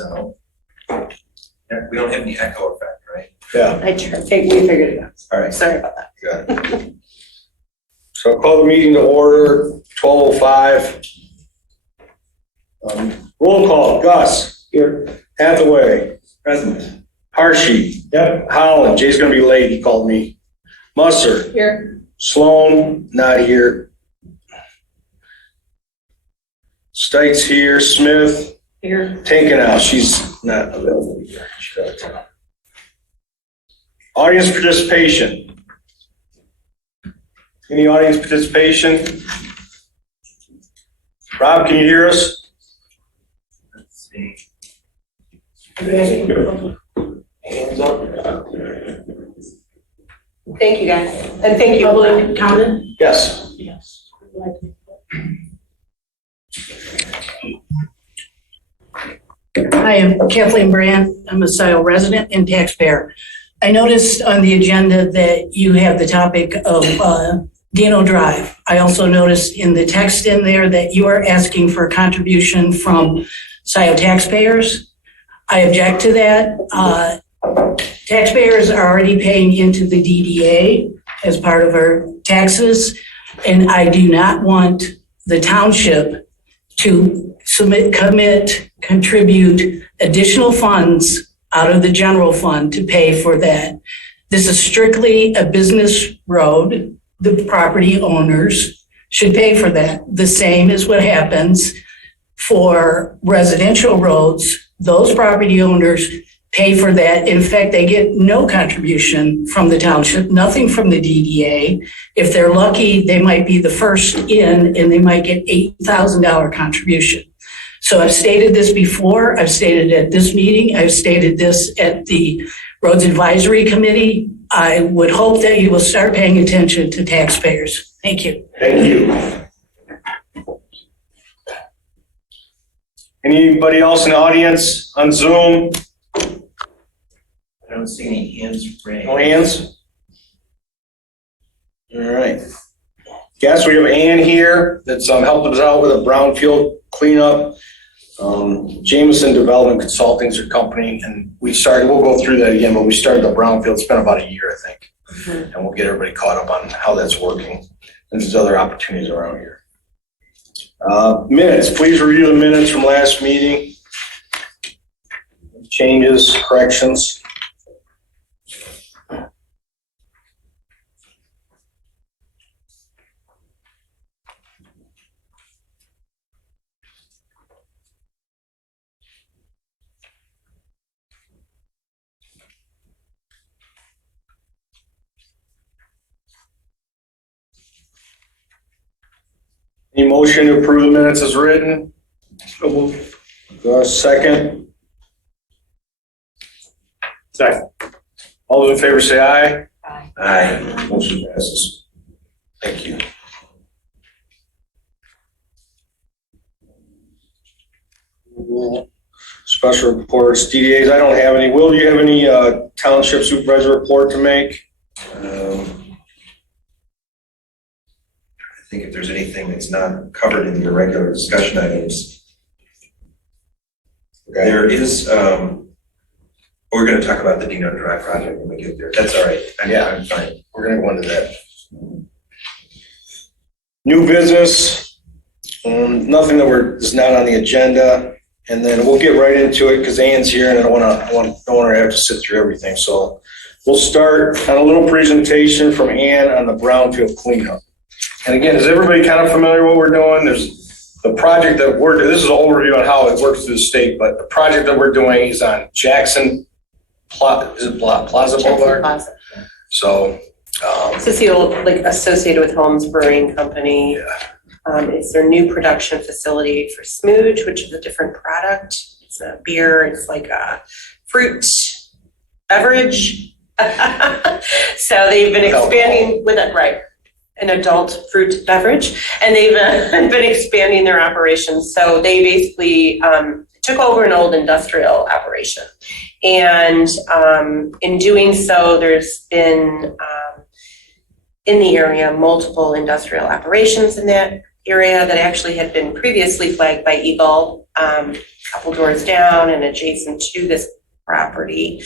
So yeah, we don't have any echo effect, right? Yeah. We figured it out. All right. Sorry about that. Got it. So I'll call the meeting to order, 12:05. Roll call, Gus. Here. Hathaway. Present. Harshy. Yep. Holland, Jay's gonna be late, he called me. Musser. Here. Sloan, not here. Stikes here, Smith. Here. Tankenau, she's not available here. She's out of town. Audience participation. Any audience participation? Rob, can you hear us? Let's see. Hands up. Thank you, guys. And thank you. Public comment? Yes. Yes. Hi, I'm Kathleen Brand. I'm a Scio resident and taxpayer. I noticed on the agenda that you have the topic of Dino Drive. I also noticed in the text in there that you are asking for a contribution from Scio taxpayers. I object to that. Taxpayers are already paying into the DDA as part of our taxes, and I do not want the township to contribute additional funds out of the general fund to pay for that. This is strictly a business road. The property owners should pay for that. The same is what happens for residential roads. Those property owners pay for that. In fact, they get no contribution from the township, nothing from the DDA. If they're lucky, they might be the first in and they might get $8,000 contribution. So I've stated this before, I've stated at this meeting, I've stated this at the Roads Advisory Committee. I would hope that you will start paying attention to taxpayers. Thank you. Thank you. Anybody else in the audience on Zoom? I don't see any hands raised. No hands? All right. Guess we have Ann here that's helping us out with a brownfield cleanup. Jameson Development Consulting is her company, and we'll go through that again, but we started the brownfield. It's been about a year, I think. Mm-hmm. And we'll get everybody caught up on how that's working. And there's other opportunities around here. Minutes, please review the minutes from last meeting. Changes, corrections. Any motion to approve the minutes as written? Second. Second. All those in favor say aye. Aye. Aye. Motion passes. Thank you. Special reports, DDAs, I don't have any. Will, do you have any township supervisor report to make? I think if there's anything that's not covered in the regular discussion items, Okay. there is, we're going to talk about the Dino Drive project when we get there. That's all right. I'm fine. We're gonna go into that. New business, nothing that is not on the agenda, and then we'll get right into it because Ann's here and I don't want her to have to sit through everything. So we'll start on a little presentation from Ann on the brownfield cleanup. And again, is everybody kind of familiar with what we're doing? There's the project that this is an overview on how it works through the state, but the project that we're doing is on Jackson Plaza Boulevard? Plaza. So, Scio, like associated with Holmes Brewing Company. yeah. It's their new production facility for Smooge, which is a different product. It's a beer. It's like a fruit beverage. So they've been expanding with it, right? An adult fruit beverage, and they've been expanding their operations. So they basically took over an old industrial operation. And in doing so, there's been in the area multiple industrial operations in that area that actually had been previously flagged by Eagle, a couple doors down and adjacent to this property.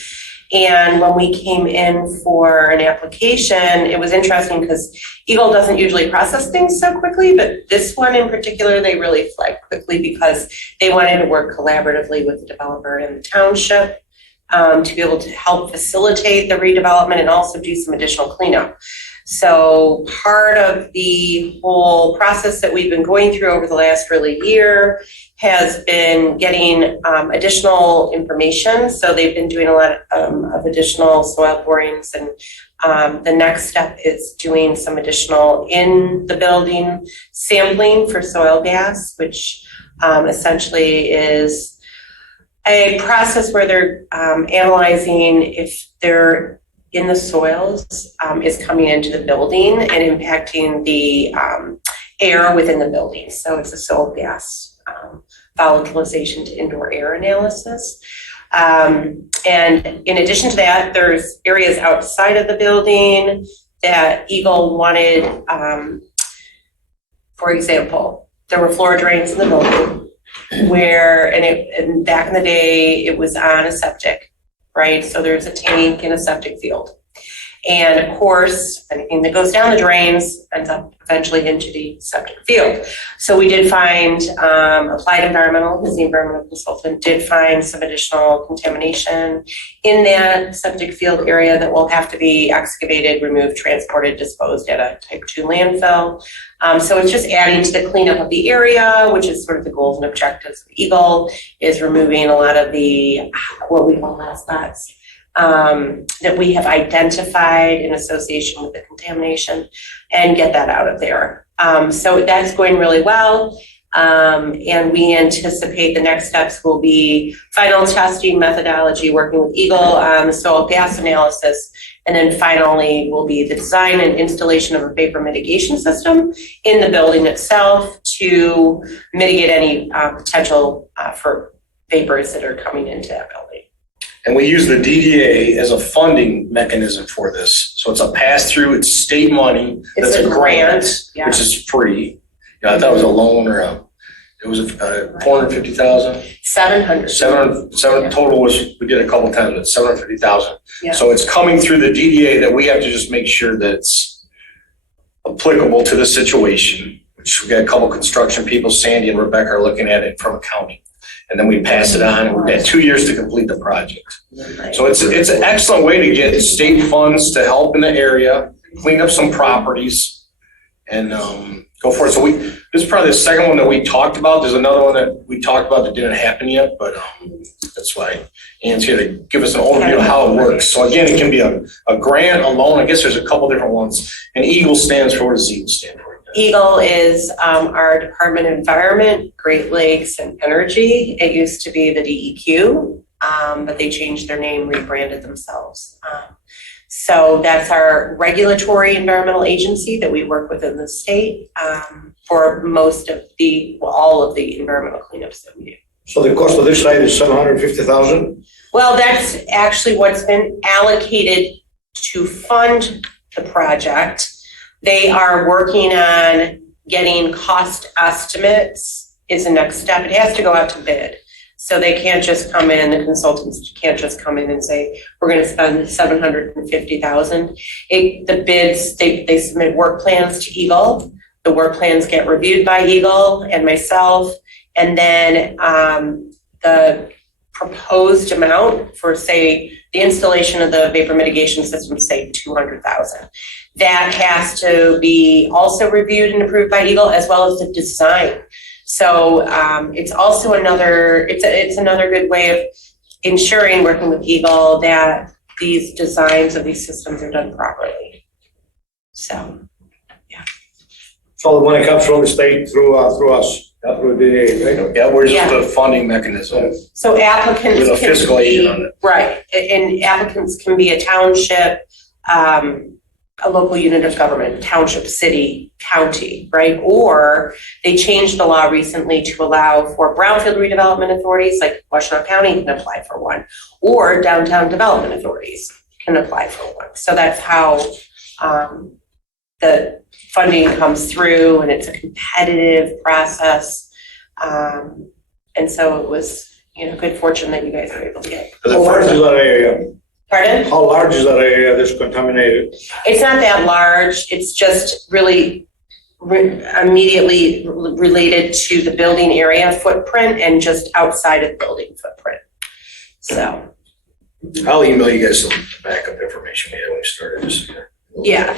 And when we came in for an application, it was interesting because Eagle doesn't usually process things so quickly, but this one in particular, they really flagged quickly because they wanted to work collaboratively with the developer and the township to be able to help facilitate the redevelopment and also do some additional cleanup. So part of the whole process that we've been going through over the last really year has been getting additional information. So they've been doing a lot of additional soil borings, and the next step is doing some additional in the building sampling for soil gas, which essentially is a process where they're analyzing if they're in the soils is coming into the building and impacting the air within the building. So it's a soil gas volatilization to indoor air analysis. And in addition to that, there's areas outside of the building that Eagle wanted, for example, there were floor drains in the building where, and back in the day, it was on a septic, right? So there's a tank and a septic field. And of course, anything that goes down the drains ends up eventually into the septic field. So we did find, Applied Environmental, who's the environmental consultant, did find some additional contamination in that septic field area that will have to be excavated, removed, transported, disposed at a type 2 landfill. So it's just adding to the cleanup of the area, which is sort of the goals and objectives of Eagle, is removing a lot of the, what we call hotspots, that we have identified in association with the contamination and get that out of there. So that's going really well. And we anticipate the next steps will be final testing methodology, working with Eagle on the soil gas analysis. And then finally will be the design and installation of a vapor mitigation system in the building itself to mitigate any potential for vapors that are coming into that building. And we use the DDA as a funding mechanism for this. So it's a pass-through, it's state money. It's that's a grant, yeah. Which is free. I thought it was a loan or it was a 450,000. 700. Seven Yeah. total was, we did a couple times, but 750,000. Yeah. So it's coming through the DDA that we have to just make sure that it's applicable to the situation, which we got a couple construction people, Sandy and Rebecca, are looking at it from accounting. And then we pass it on, and we've got 2 years to complete the project. So it's an excellent way to get state funds to help in the area, clean up some properties, and go for it. So this is probably the second one that we talked about. There's another one that we talked about that didn't happen yet, but that's why Ann's here to give us an overview of how it works. So again, it can be a grant, a loan. I guess there's a couple different ones. And EAGLE stands for, what does EAGLE stand for? Eagle is our Department of Environment, Great Lakes, and Energy. It used to be the DEQ, but they changed their name, rebranded themselves. So that's our regulatory environmental agency that we work with in the state for most of all of the environmental cleanups that we do. So the cost of this site is 750,000? Well, that's actually what's been allocated to fund the project. They are working on getting cost estimates is the next step. It has to go out to bid. So they can't just come in, the consultants can't just come in and say, we're going to spend 750,000. The bids, they submit work plans to Eagle. The work plans get reviewed by Eagle and myself. And then the proposed amount for, say, the installation of the vapor mitigation system, say 200,000. That has to be also reviewed and approved by Eagle, as well as the design. So it's also another good way of ensuring, working with Eagle, that these designs of these systems are done properly. So, yeah. So the money comes from the state through us, not through the DDA, right? Yeah, we're just a funding mechanism. So applicants With a can fiscal agent on it. Right, and applicants can be a township, a local unit of government, township, city, county, right? Or they changed the law recently to allow for brownfield redevelopment authorities, like Washtenaw County can apply for one, or downtown development authorities can apply for one. So that's how the funding comes through and it's a competitive process. And so it was, good fortune that you guys were able to get. How large is that area? Pardon? How large is that area that's contaminated? It's not that large. It's just really immediately related to the building area footprint and just outside of the building footprint. So, I'll email you guys some backup information we had when we started this. yeah,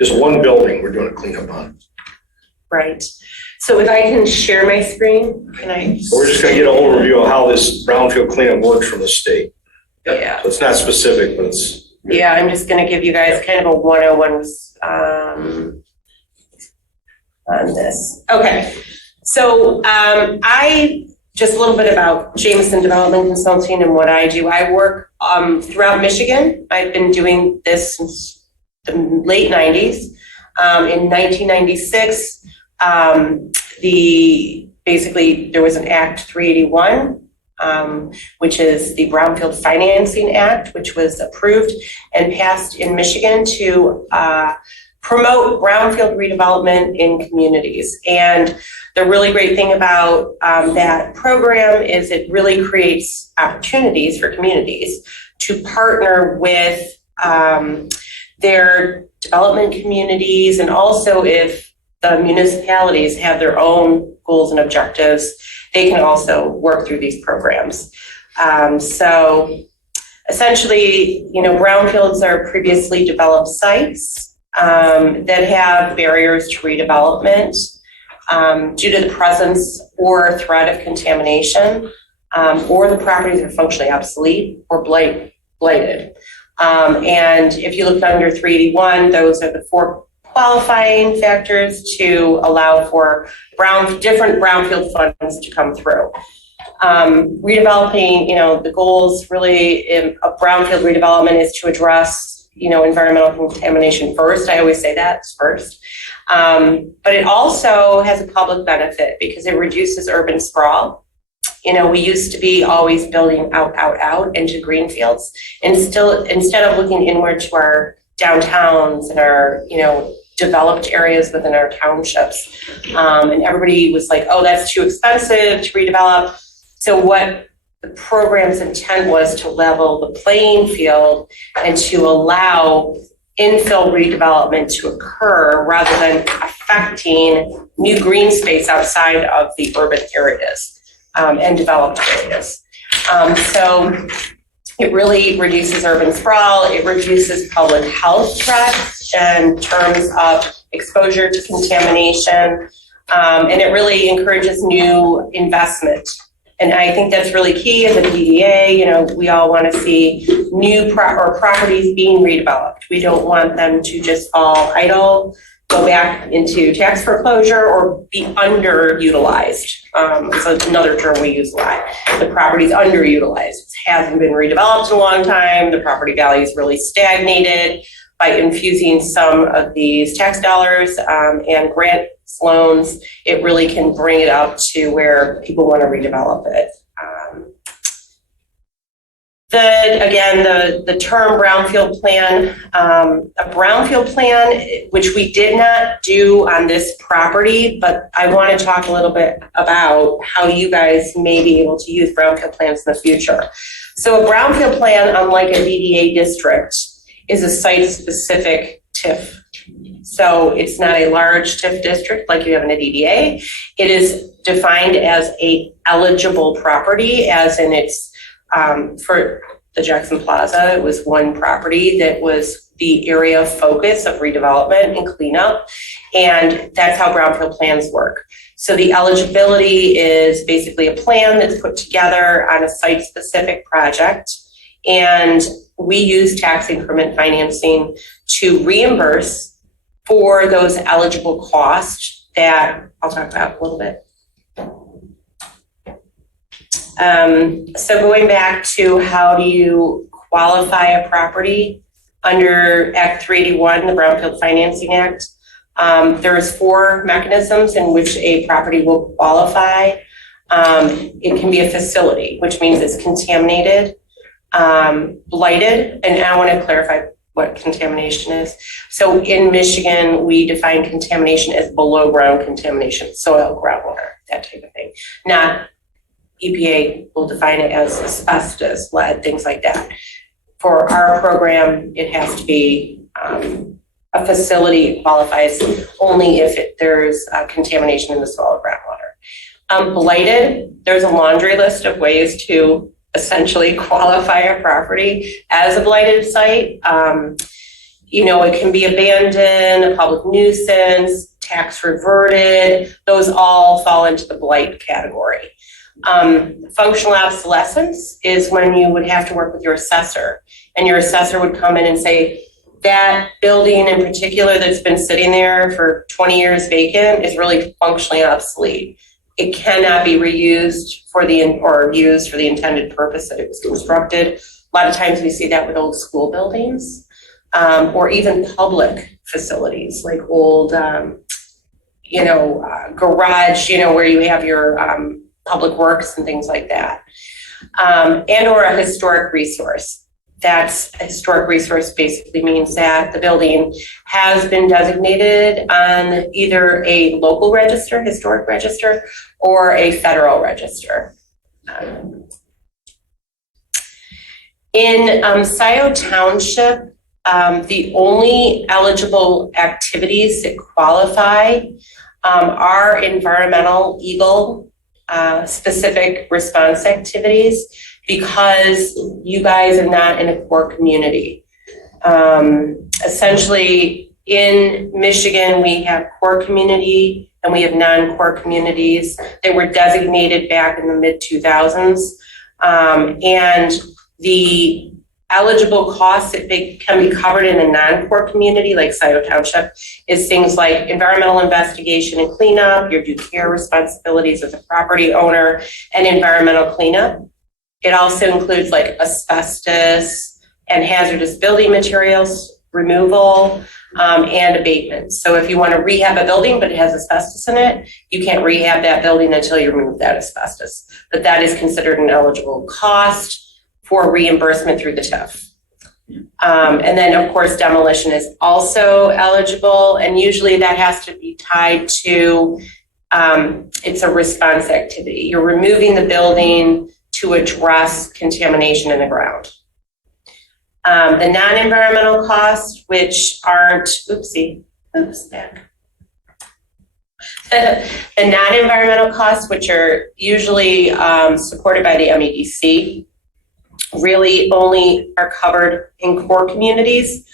Just one building we're doing a cleanup on. right. So if I can share my screen, can I? So we're just gonna get an overview of how this brownfield cleanup works from the state. Yeah. So it's not specific, but it's. Yeah, I'm just gonna give you guys kind of a 101 on this. Okay, so just a little bit about Jameson Development Consulting and what I do. I work throughout Michigan. I've been doing this since the late 90s. In 1996, basically there was an Act 381, which is the Brownfield Financing Act, which was approved and passed in Michigan to promote brownfield redevelopment in communities. And the really great thing about that program is it really creates opportunities for communities to partner with their development communities, and also if the municipalities have their own goals and objectives, they can also work through these programs. So essentially, brownfields are previously developed sites that have barriers to redevelopment due to the presence or threat of contamination, or the properties are functionally obsolete or blighted. And if you look under 381, those are the 4 qualifying factors to allow for different brownfield funds to come through. Redeveloping, the goals really of brownfield redevelopment is to address environmental contamination first. I always say that first. But it also has a public benefit because it reduces urban sprawl. We used to be always building out into greenfields, and still, instead of looking inward to our downtowns and our, developed areas within our townships. And everybody was like, oh, that's too expensive to redevelop. So what the program's intent was to level the playing field and to allow infill redevelopment to occur rather than affecting new green space outside of the urban areas and developed areas. So it really reduces urban sprawl. It reduces public health threats in terms of exposure to contamination. And it really encourages new investment. And I think that's really key as a DDA. We all want to see new properties being redeveloped. We don't want them to just fall idle, go back into tax foreclosure, or be underutilized. So another term we use a lot. The property's underutilized. It hasn't been redeveloped in a long time. The property value is really stagnated. By infusing some of these tax dollars and grant loans, it really can bring it up to where people want to redevelop it. The term brownfield plan, a brownfield plan, which we did not do on this property, but I want to talk a little bit about how you guys may be able to use brownfield plans in the future. So a brownfield plan, unlike a DDA district, is a site-specific TIF. So it's not a large TIF district like you have in a DDA. It is defined as a eligible property, as in it's for the Jackson Plaza, it was one property that was the area of focus of redevelopment and cleanup. And that's how brownfield plans work. So the eligibility is basically a plan that's put together on a site-specific project. And we use tax increment financing to reimburse for those eligible costs that I'll talk about a little bit. So going back to how do you qualify a property under Act 381, the Brownfield Financing Act, there's 4 mechanisms in which a property will qualify. It can be a facility, which means it's contaminated, blighted, and I want to clarify, what contamination is. So in Michigan, we define contamination as below ground contamination, soil, groundwater, that type of thing. Not EPA will define it as asbestos, lead, things like that. For our program, it has to be a facility qualifies only if there's contamination in the soil or groundwater. Blighted, there's a laundry list of ways to essentially qualify a property as a blighted site. It can be abandoned, a public nuisance, tax reverted. Those all fall into the blight category. Functional obsolescence is when you would have to work with your assessor, and your assessor would come in and say, that building in particular that's been sitting there for 20 years vacant is really functionally obsolete. It cannot be reused used for the intended purpose that it was constructed. A lot of times we see that with old school buildings, or even public facilities like old, garage, where you have your public works and things like that. And or a historic resource. That's a historic resource basically means that the building has been designated on either a local register, historic register, or a federal register. In Scio Township, the only eligible activities that qualify are environmental EGLE specific response activities, because you guys are not in a core community. Essentially, in Michigan, we have core community and we have non-core communities that were designated back in the mid-2000s. And the eligible costs that can be covered in a non-core community like Scio Township is things like environmental investigation and cleanup, your due care responsibilities as a property owner, and environmental cleanup. It also includes like asbestos and hazardous building materials removal and abatement. So if you want to rehab a building but it has asbestos in it, you can't rehab that building until you remove that asbestos. But that is considered an eligible cost for reimbursement through the TIF. And then of course demolition is also eligible, and usually that has to be tied to it's a response activity. You're removing the building to address contamination in the ground. The non-environmental costs, which aren't, the non-environmental costs, which are usually supported by the MEDC, really only are covered in core communities.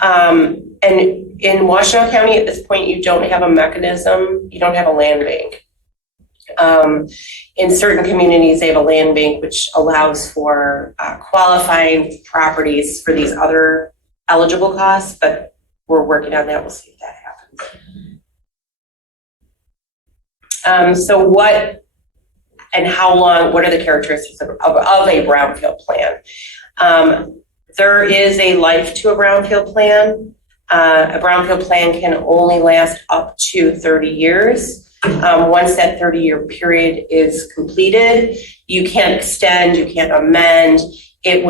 And in Washtenaw County at this point, you don't have a mechanism, you don't have a land bank. In certain communities, they have a land bank which allows for qualifying properties for these other eligible costs, but we're working on that. We'll see if that happens. So what and how long, what are the characteristics of a brownfield plan? There is a life to a brownfield plan. A brownfield plan can only last up to 30 years. Once that 30-year period is completed, you can't extend, you can't amend, it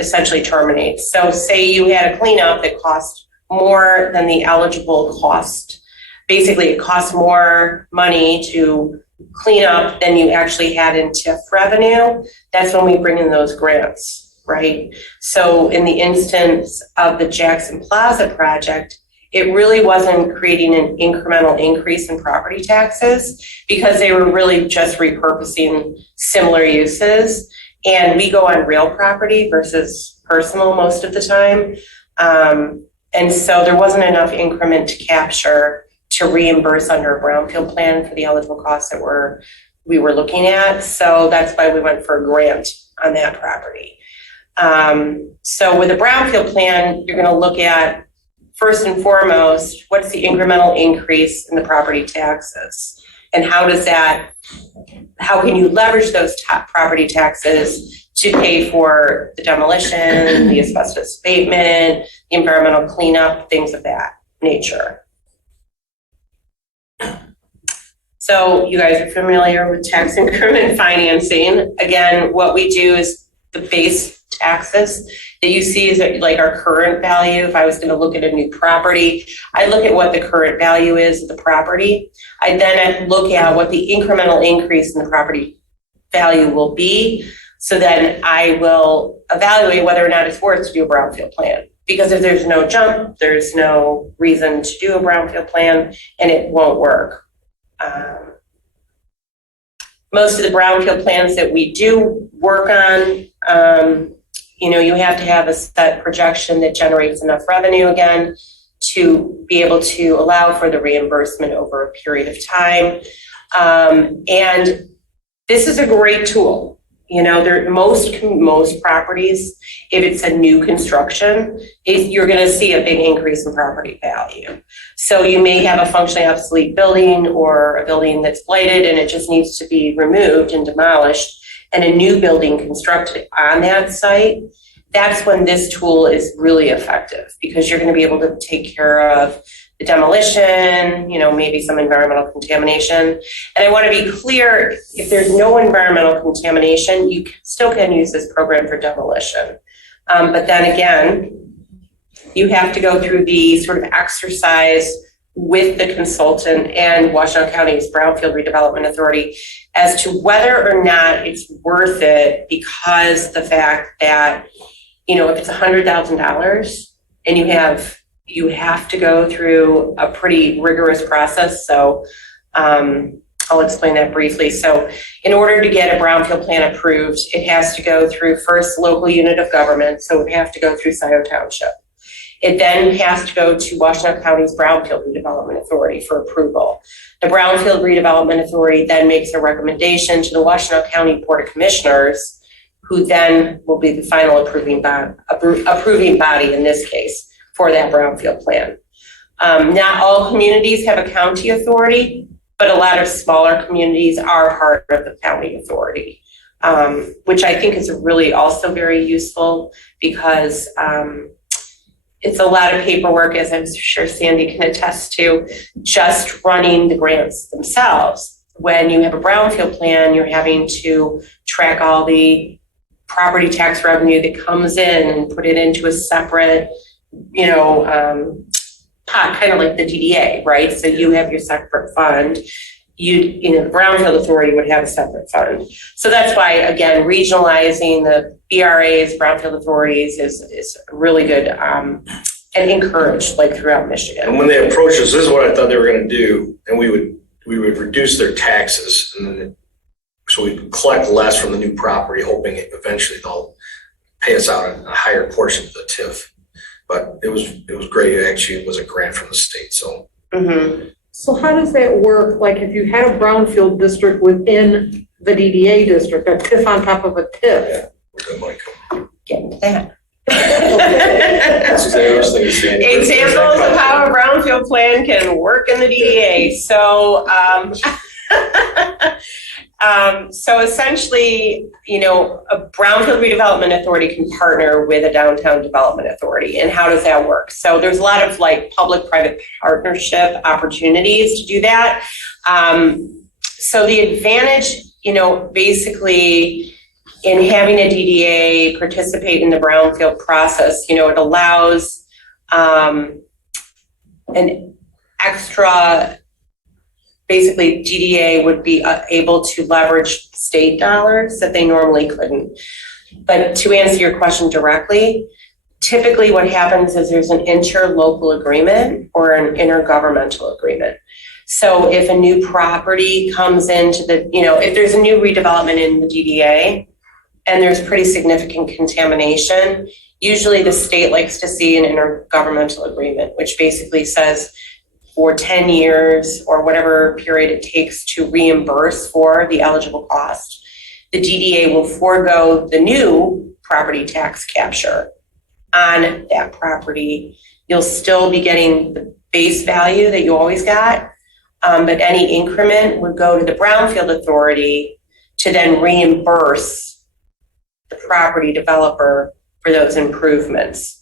essentially terminates. So say you had a cleanup that cost more than the eligible cost. Basically, it costs more money to clean up than you actually had in TIF revenue. That's when we bring in those grants, right? So in the instance of the Jackson Plaza project, it really wasn't creating an incremental increase in property taxes because they were really just repurposing similar uses. And we go on real property versus personal most of the time. And so there wasn't enough increment to capture to reimburse under a brownfield plan for the eligible costs that we were looking at. So that's why we went for a grant on that property. So with a brownfield plan, you're going to look at, first and foremost, what's the incremental increase in the property taxes? And how can you leverage those top property taxes to pay for the demolition, the asbestos abatement, the environmental cleanup, things of that nature? So you guys are familiar with tax increment financing. Again, what we do is the base taxes that you see is like our current value. If I was going to look at a new property, I look at what the current value is of the property. I look at what the incremental increase in the property value will be. So then I will evaluate whether or not it's worth to do a brownfield plan. Because if there's no jump, there's no reason to do a brownfield plan, and it won't work. Most of the brownfield plans that we do work on, you have to have a set projection that generates enough revenue again to be able to allow for the reimbursement over a period of time. And this is a great tool. Most properties, if it's a new construction, you're going to see a big increase in property value. So you may have a functionally obsolete building or a building that's blighted and it just needs to be removed and demolished, and a new building constructed on that site. That's when this tool is really effective, because you're going to be able to take care of the demolition, maybe some environmental contamination. And I want to be clear, if there's no environmental contamination, you still can use this program for demolition. But then again, you have to go through the sort of exercise with the consultant and Washtenaw County's Brownfield Redevelopment Authority as to whether or not it's worth it, because the fact that, if it's $100,000 and you have to go through a pretty rigorous process. So I'll explain that briefly. So in order to get a brownfield plan approved, it has to go through first local unit of government. So it would have to go through Scio Township. It then has to go to Washtenaw County's Brownfield Redevelopment Authority for approval. The Brownfield Redevelopment Authority then makes a recommendation to the Washtenaw County Board of Commissioners, who then will be the final approving body in this case for that brownfield plan. Not all communities have a county authority, but a lot of smaller communities are part of the county authority, which I think is really also very useful, because it's a lot of paperwork, as I'm sure Sandy can attest to, just running the grants themselves. When you have a brownfield plan, you're having to track all the property tax revenue that comes in and put it into a separate pot, kind of like the DDA, right? So you have your separate fund. The Brownfield Authority would have a separate fund. So that's why, again, regionalizing the BRAs, Brownfield Authorities is really good and encouraged, throughout Michigan. And when they approach us, this is what I thought they were going to do, and we would reduce their taxes, and then so we collect less from the new property, hoping eventually they'll pay us out a higher portion of the TIF. But it was great. It was a grant from the state. So. Mm-hmm. So how does that work? Like if you had a brownfield district within the DDA district, a TIF on top of a TIF? Yeah, where that money come? Get into that. That's exactly what I was thinking. Examples of how a brownfield plan can work in the DDA. So, so essentially, a Brownfield Redevelopment Authority can partner with a downtown development authority. And how does that work? So there's a lot of public-private partnership opportunities to do that. So the advantage, basically in having a DDA participate in the brownfield process, it allows an extra. Basically, DDA would be able to leverage state dollars that they normally couldn't. But to answer your question directly, typically what happens is there's an interlocal agreement or an intergovernmental agreement. So if a new property comes into if there's a new redevelopment in the DDA and there's pretty significant contamination, usually the state likes to see an intergovernmental agreement, which basically says, for 10 years or whatever period it takes to reimburse for the eligible cost, the DDA will forego the new property tax capture on that property. You'll still be getting the base value that you always got, but any increment would go to the Brownfield Authority to then reimburse the property developer for those improvements.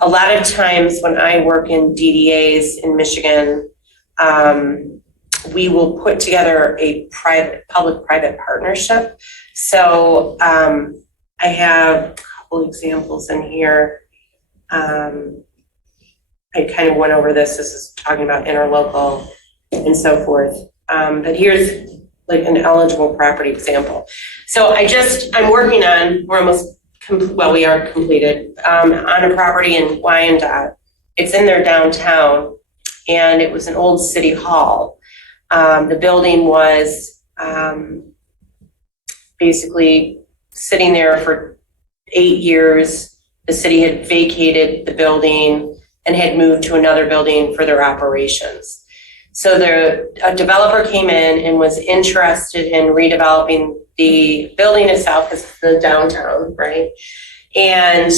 A lot of times when I work in DDAs in Michigan, we will put together a public-private partnership. So I have a couple examples in here. I kind of went over this. This is talking about interlocal and so forth. But here's like an eligible property example. So I'm working on, we are completed, on a property in Wyandotte. It's in their downtown, and it was an old city hall. The building was basically sitting there for 8 years. The city had vacated the building and had moved to another building for their operations. So a developer came in and was interested in redeveloping the building itself, because it's the downtown, right? And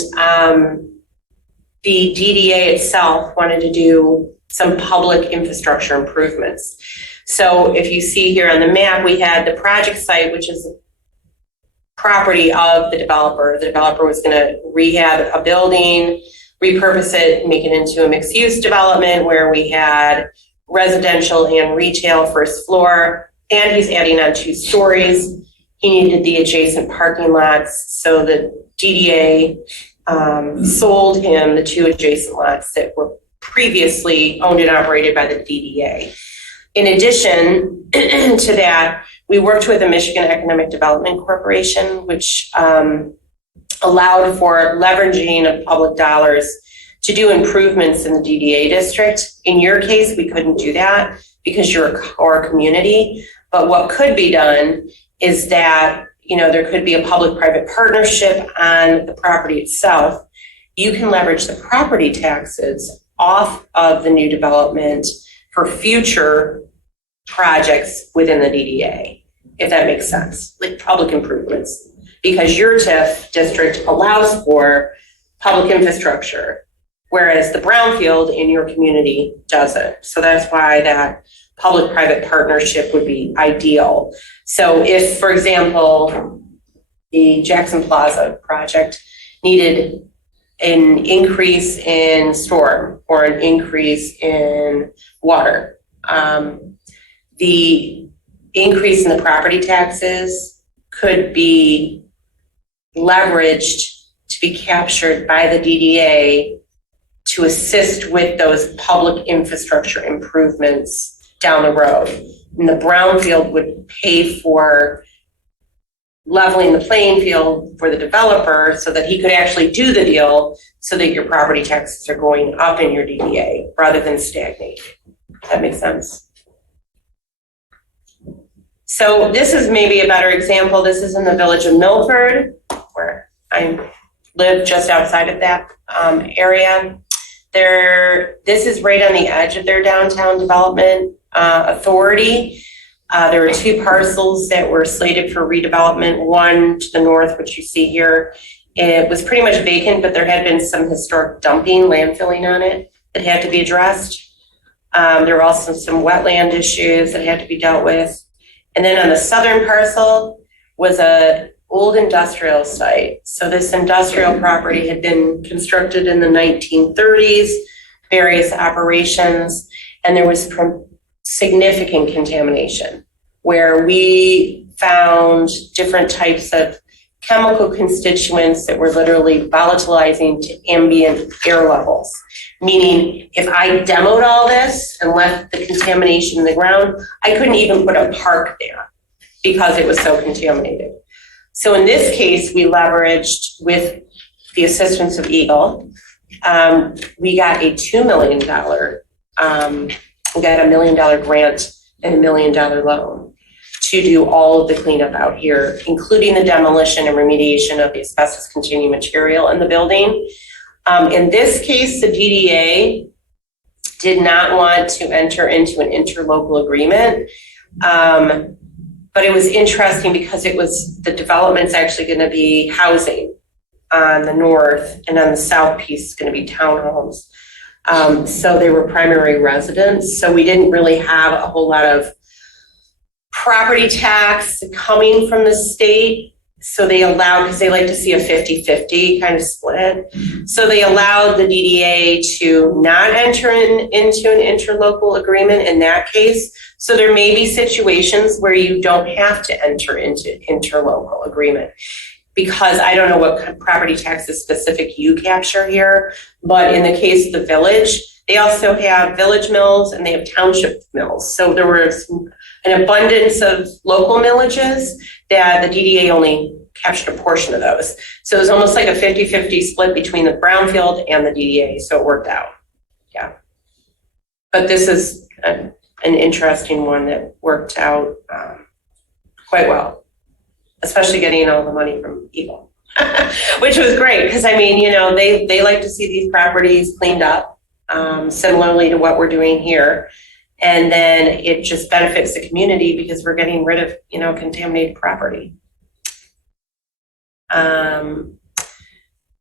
the DDA itself wanted to do some public infrastructure improvements. So if you see here on the map, we had the project site, which is property of the developer. The developer was going to rehab a building, repurpose it, make it into a mixed-use development where we had residential and retail first floor, and he's adding on 2 stories. He needed the adjacent parking lots, so the DDA sold him the 2 adjacent lots that were previously owned and operated by the DDA. In addition to that, we worked with the Michigan Economic Development Corporation, which allowed for leveraging of public dollars to do improvements in the DDA district. In your case, we couldn't do that because you're a core community. But what could be done is that, there could be a public-private partnership on the property itself. You can leverage the property taxes off of the new development for future projects within the DDA, if that makes sense, like public improvements, because your TIF district allows for public infrastructure, whereas the brownfield in your community doesn't. So that's why that public-private partnership would be ideal. So if, for example, the Jackson Plaza project needed an increase in storm or an increase in water, the increase in the property taxes could be leveraged to be captured by the DDA to assist with those public infrastructure improvements down the road. And the brownfield would pay for leveling the playing field for the developer so that he could actually do the deal, so that your property taxes are going up in your DDA rather than stagnating. That makes sense. So this is maybe a better example. This is in the village of Milford, where I live just outside of that area. This is right on the edge of their downtown development authority. There were 2 parcels that were slated for redevelopment, one to the north, which you see here. It was pretty much vacant, but there had been some historic dumping, landfilling on it that had to be addressed. There were also some wetland issues that had to be dealt with. And then on the southern parcel was a old industrial site. So this industrial property had been constructed in the 1930s, various operations, and there was significant contamination where we found different types of chemical constituents that were literally volatilizing to ambient air levels. Meaning, if I demoed all this and left the contamination in the ground, I couldn't even put a park there because it was so contaminated. So in this case, we leveraged, with the assistance of Eagle, we got a $2 million, we got $1 million grant and $1 million loan to do all of the cleanup out here, including the demolition and remediation of the asbestos-containing material in the building. In this case, the DDA did not want to enter into an interlocal agreement. But it was interesting because the development's actually going to be housing on the north, and on the south piece is going to be townhomes. So they were primary residents. So we didn't really have a whole lot of property tax coming from the state. So they allowed, because they like to see a 50-50 kind of split. So they allowed the DDA to not enter into an interlocal agreement in that case. So there may be situations where you don't have to enter into interlocal agreement. because I don't know what kind of property taxes specific you capture here, but in the case of the village, they also have village mills and they have township mills. So there was an abundance of local millages that the DDA only captured a portion of those. So it was almost like a 50-50 split between the Brownfield and the DDA, so it worked out. Yeah. But this is an interesting one that worked out quite well, especially getting all the money from Eagle, which was great because, I mean, you know, they like to see these properties cleaned up, similarly to what we're doing here. And then it just benefits the community because we're getting rid of, you know, contaminated property.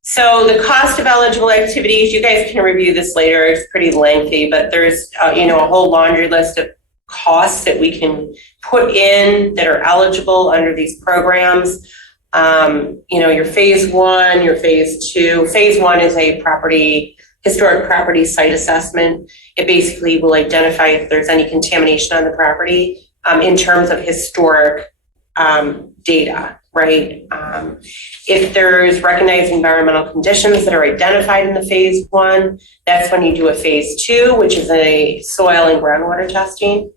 So the cost of eligible activities, you guys can review this later. It's pretty lengthy, but there's, you know, a whole laundry list of costs that we can put in that are eligible under these programs. You know, your phase one, your phase two. Phase one is a historic property site assessment. It basically will identify if there's any contamination on the property in terms of historic data, right? If there's recognized environmental conditions that are identified in the phase one, that's when you do a phase two, which is a soil and groundwater testing.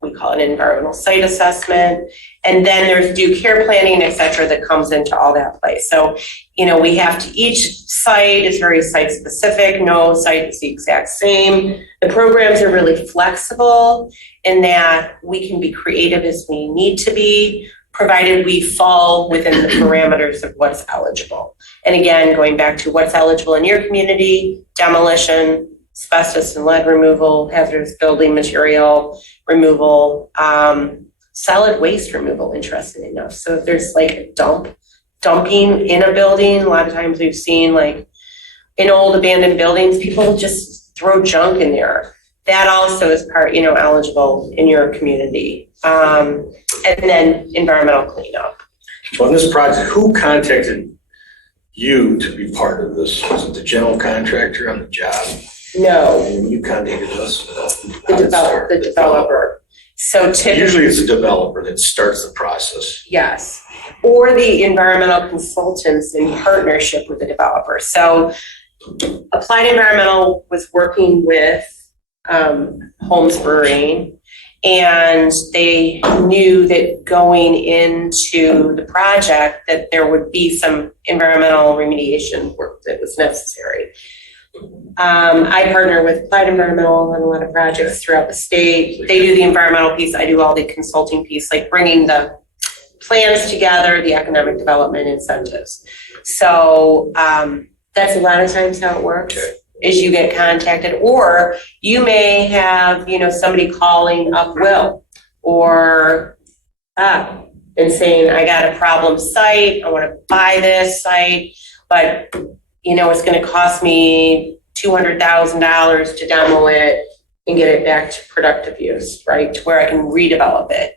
We call it an environmental site assessment. And then there's due care planning, et cetera, that comes into all that play. So, you know, we have to, each site is very site specific. No site is the exact same. The programs are really flexible in that we can be creative as we need to be, provided we fall within the parameters of what's eligible. And again, going back to what's eligible in your community, demolition, asbestos and lead removal, hazardous building material removal, solid waste removal, interesting enough. So if there's like a dumping in a building, a lot of times we've seen like in old abandoned buildings, people just throw junk in there. That also is part, you know, eligible in your community. And then environmental cleanup. So on this project, who contacted you to be part of this? Was it the general contractor on the job? No, And you contacted us? the developer. So typically, Usually it's a developer that starts the process. yes, or the environmental consultants in partnership with the developer. So Applied Environmental was working with Holmes Brewing, and they knew that going into the project that there would be some environmental remediation work that was necessary. I partner with Applied Environmental on a lot of projects throughout the state. They do the environmental piece, I do all the consulting piece, like bringing the plans together, the economic development incentives. So that's a lot of times how it works. Okay. Is you get contacted, or you may have, you know, somebody calling up Will or and saying, I got a problem site, I want to buy this site, but you know, it's going to cost me $200,000 to demo it and get it back to productive use, right? To where I can redevelop it.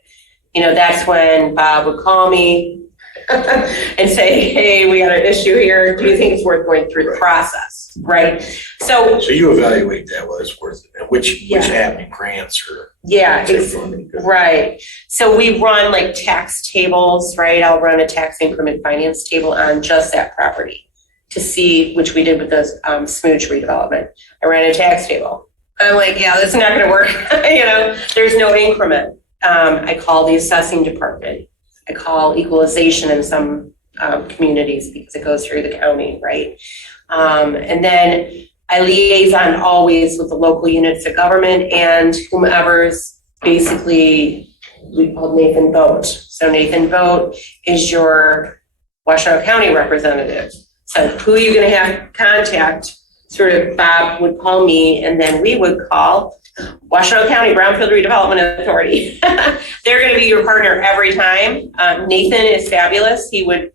You know, that's when Bob would call me and say, hey, we got an issue here. Do you think it's worth going through the process, right? So you evaluate that, whether it's worth it, and which Yeah. happening, grants or. yeah, TIF funding. right. So we run like tax tables, right? I'll run a tax increment finance table on just that property to see, which we did with the smooch redevelopment. I ran a tax table. I'm like, yeah, that's not gonna work. You know, there's no increment. I call the assessing department. I call equalization in some communities because it goes through the county, right? And then I liaison always with the local units of government and whomever's basically, we call Nathan Vogt. So Nathan Vogt is your Washoe County representative. So who are you gonna have contact? Sort of Bob would call me and then we would call Washoe County Brownfield Redevelopment Authority. They're gonna be your partner every time. Nathan is fabulous. He would,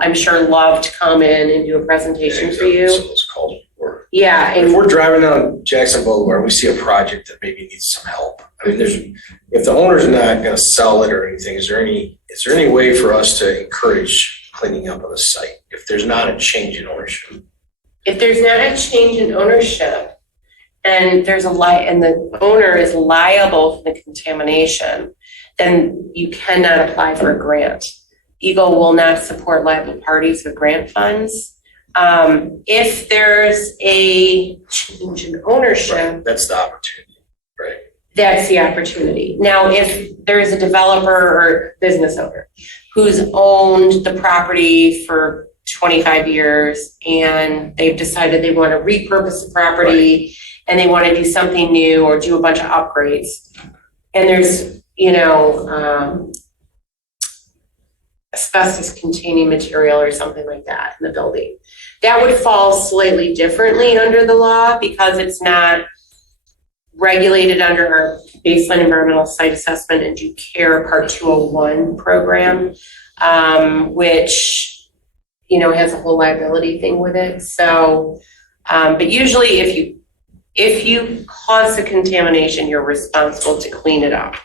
I'm sure, love to come in and do a presentation for you. So it's called work. Yeah, If and we're driving down Jackson Boulevard, we see a project that maybe needs some help. I mean, if the owner's not gonna sell it or anything, is there any way for us to encourage cleaning up on the site if there's not a change in ownership? if there's not a change in ownership and there's and the owner is liable for the contamination, then you cannot apply for a grant. Eagle will not support liable parties with grant funds. If there's a change in ownership, Right, that's the opportunity, right? that's the opportunity. Now, if there is a developer or business owner who's owned the property for 25 years and they've decided they want to repurpose the property and they want to do something new or do a bunch of upgrades, and there's, asbestos containing material or something like that in the building, that would fall slightly differently under the law because it's not regulated under our baseline environmental site assessment and due care part 201 program, which, has a whole liability thing with it. So, but usually if you cause the contamination, you're responsible to clean it up.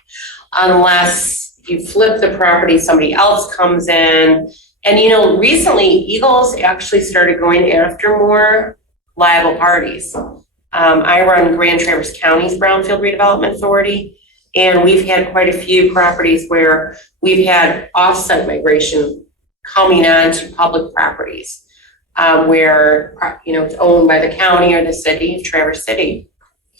Unless you flip the property, somebody else comes in. And, recently Eagles actually started going after more liable parties. I run Grand Traverse County's Brownfield Redevelopment Authority, and we've had quite a few properties where we've had offsite migration coming onto public properties, where, it's owned by the county or the city of Traverse City.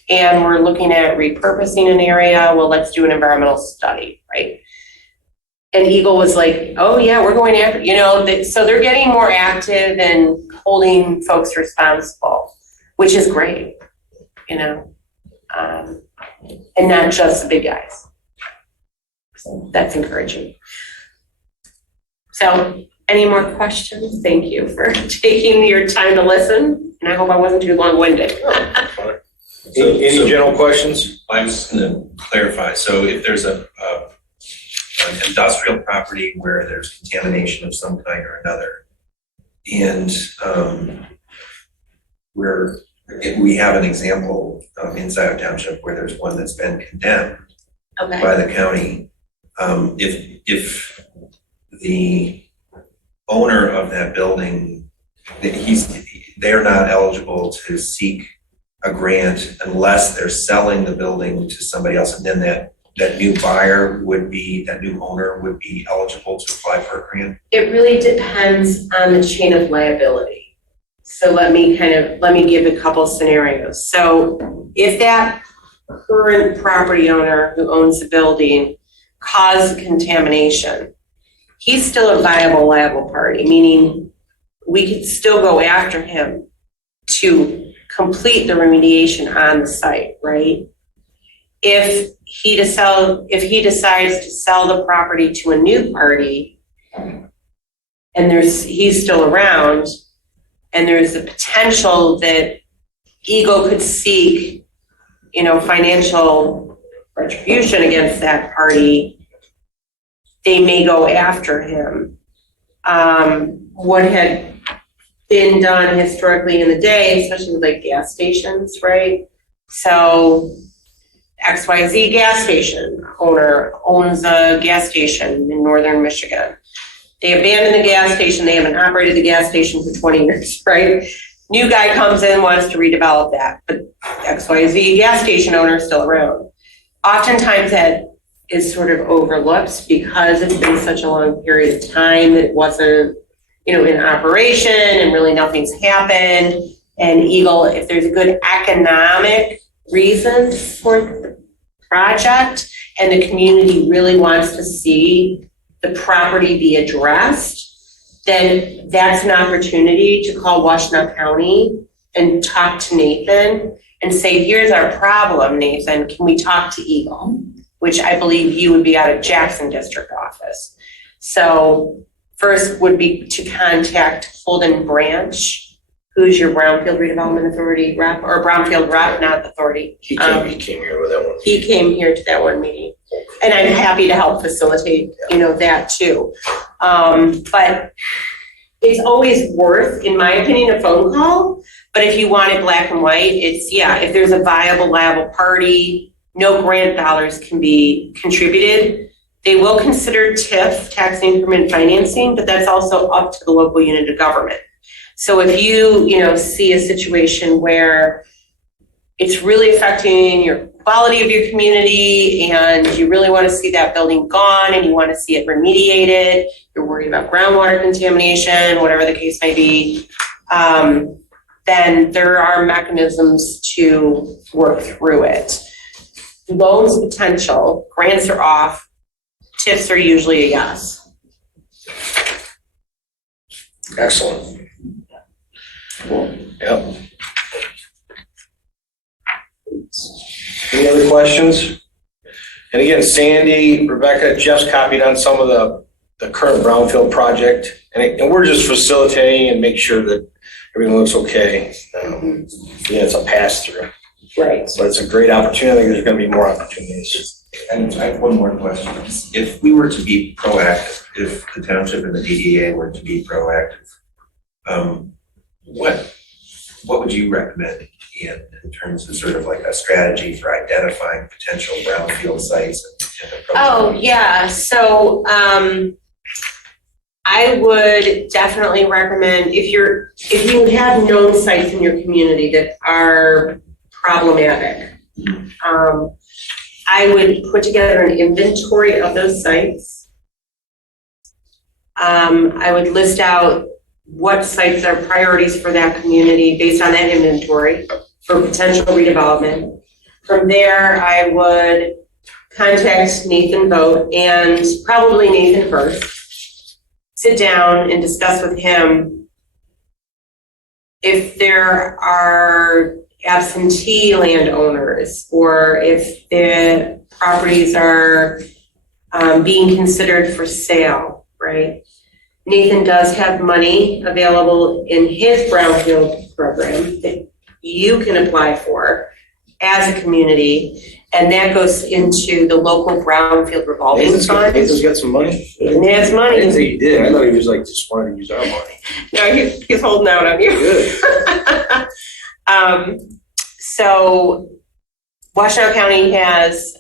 And we're looking at repurposing an area. Well, let's do an environmental study, right? And Eagle was like, oh yeah, we're going after, so they're getting more active and holding folks responsible, which is great, and not just the big guys. So that's encouraging. So any more questions? Thank you for taking your time to listen. And I hope I wasn't too long-winded. Any general questions? I was just gonna clarify, so if there's an industrial property where there's contamination of some kind or another, and if we have an example inside of township where there's one that's been condemned by the county, if the owner of that building, they're not eligible to seek a grant unless they're selling the building to somebody else, and then that new buyer that new owner would be eligible to apply for a grant? It really depends on the chain of liability. So let me give a couple scenarios. So if that current property owner who owns the building caused contamination, he's still a viable liable party, meaning we could still go after him to complete the remediation on the site, right? If he decides to sell the property to a new party and he's still around, and there's a potential that Eagle could seek, financial retribution against that party, they may go after him. What had been done historically in the day, especially with like gas stations, right? So XYZ gas station owner owns a gas station in northern Michigan. They abandoned the gas station. They haven't operated the gas station for 20 years, right? New guy comes in, wants to redevelop that, but XYZ gas station owner is still around. Oftentimes that is sort of overlooked because it's been such a long period of time that it wasn't, in operation and really nothing's happened. And Eagle, if there's a good economic reason for the project and the community really wants to see the property be addressed, then that's an opportunity to call Washtenaw County and talk to Nathan and say, here's our problem, Nathan, can we talk to Eagle? Which I believe you would be out of Jackson District Office. So first would be to contact Holden Branch, who's your Brownfield Redevelopment Authority rep, or Brownfield rep, not authority. He came here with that one. He came here to that one meeting. And I'm happy to help facilitate, that too. But it's always worth, in my opinion, a phone call. But if you want it black and white, it's, if there's a viable, liable party, no grant dollars can be contributed. They will consider TIF, tax increment financing, but that's also up to the local unit of government. So if you, see a situation where it's really affecting your quality of your community and you really want to see that building gone and you want to see it remediated, you're worried about groundwater contamination, whatever the case may be, then there are mechanisms to work through it. Loans potential, grants are off, TIFs are usually a yes. Excellent. Yep. Any other questions? And again, Sandy, Rebecca, Jeff's copied on some of the current Brownfield project, and we're just facilitating and make sure that everything looks okay. Yeah, it's a pass-through. Right. But it's a great opportunity. I think there's going to be more opportunities. And I have one more question. If we were to be proactive, if the township and the DDA were to be proactive, what would you recommend in terms of sort of like a strategy for identifying potential brownfield sites and approaching? Oh, yeah. So I would definitely recommend if you have known sites in your community that are problematic, I would put together an inventory of those sites. I would list out what sites are priorities for that community based on that inventory for potential redevelopment. From there, I would contact Nathan Vogt and probably Nathan first, sit down and discuss with him if there are absentee landowners or if the properties are being considered for sale, right? Nathan does have money available in his Brownfield program that you can apply for as a community, and that goes into the local Brownfield revolving fund. Nathan's got some money? Nathan has I money. didn't think he did. I thought he was like just wanted to use our money. No, he's holding out on you. Good. So Washtenaw County has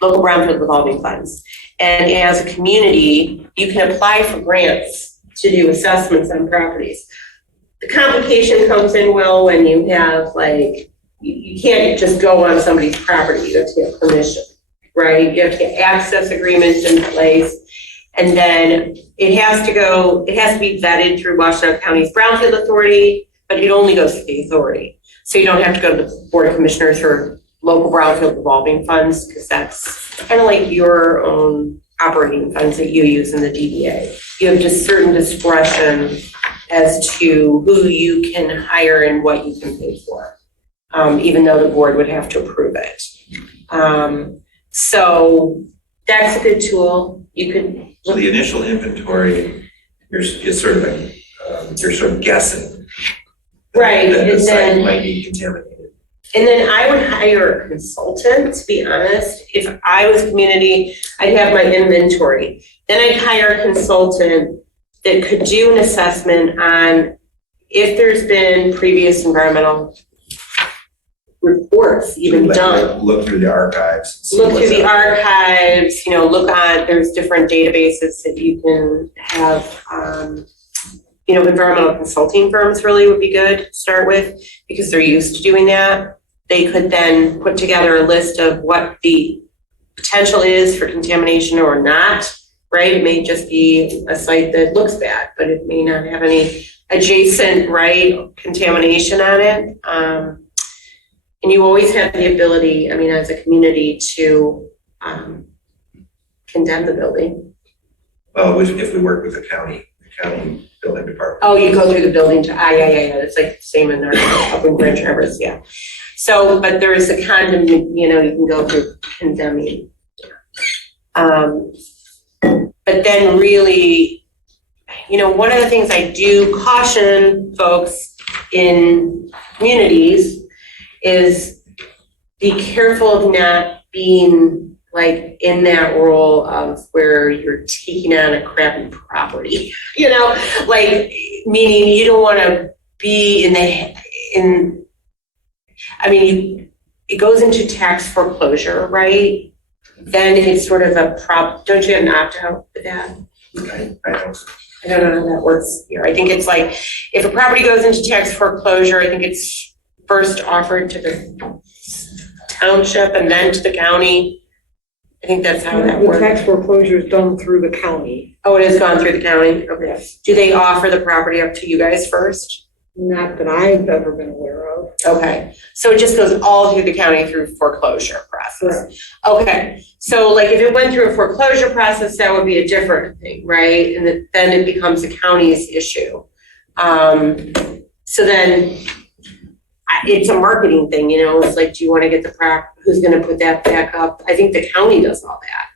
local Brownfield revolving funds. And as a community, you can apply for grants to do assessments on properties. The complication comes in, Will, when you have like, you can't just go on somebody's property, you have to get permission, right? You have to get access agreements in place. And then it has to be vetted through Washtenaw County's Brownfield Authority, but it only goes to the authority. So you don't have to go to the Board of Commissioners for local Brownfield revolving funds, because that's kind of like your own operating funds that you use in the DDA. You have just certain discretion as to who you can hire and what you can pay for, even though the board would have to approve it. So that's a good tool. You could. So the initial inventory is sort of you're sort of guessing. Right, that the and site then. might be contaminated. And then I would hire a consultant, to be honest. If I was community, I'd have my inventory. Then I'd hire a consultant that could do an assessment on if there's been previous environmental reports even done. Look through the archives. Look through the archives, there's different databases that you can have, environmental consulting firms really would be good to start with because they're used to doing that. They could then put together a list of what the potential is for contamination or not, right? It may just be a site that looks bad, but it may not have any adjacent, right, contamination on it. And you always have the ability, as a community to condemn the building. Well, if we work with the county building department. Oh, you go through the building yeah. It's like the same in there up in Grand Traverse, yeah. So, but there is a condom, you can go through condemning. But then really, one of the things I do caution folks in communities is be careful of not being like in that role of where you're taking on a crappy property, meaning you don't want to be it goes into tax foreclosure, right? Then it's sort of a don't you have an opt-out for that? I don't know how that works here. I think it's like, if a property goes into tax foreclosure, I think it's first offered to the township and then to the county. I think that's how that The works. tax foreclosure is done through the county, Oh, it has gone through the county? Okay. Yes. Do they offer the property up to you guys first? not that I've ever been aware of. Okay, so it just goes all through the county through foreclosure process? Correct. Okay, so like if it went through a foreclosure process, that would be a different thing, right? And then it becomes the county's issue. So then it's a marketing thing, you know, it's like, do you want to get the who's going to put that back up? I think the county does all that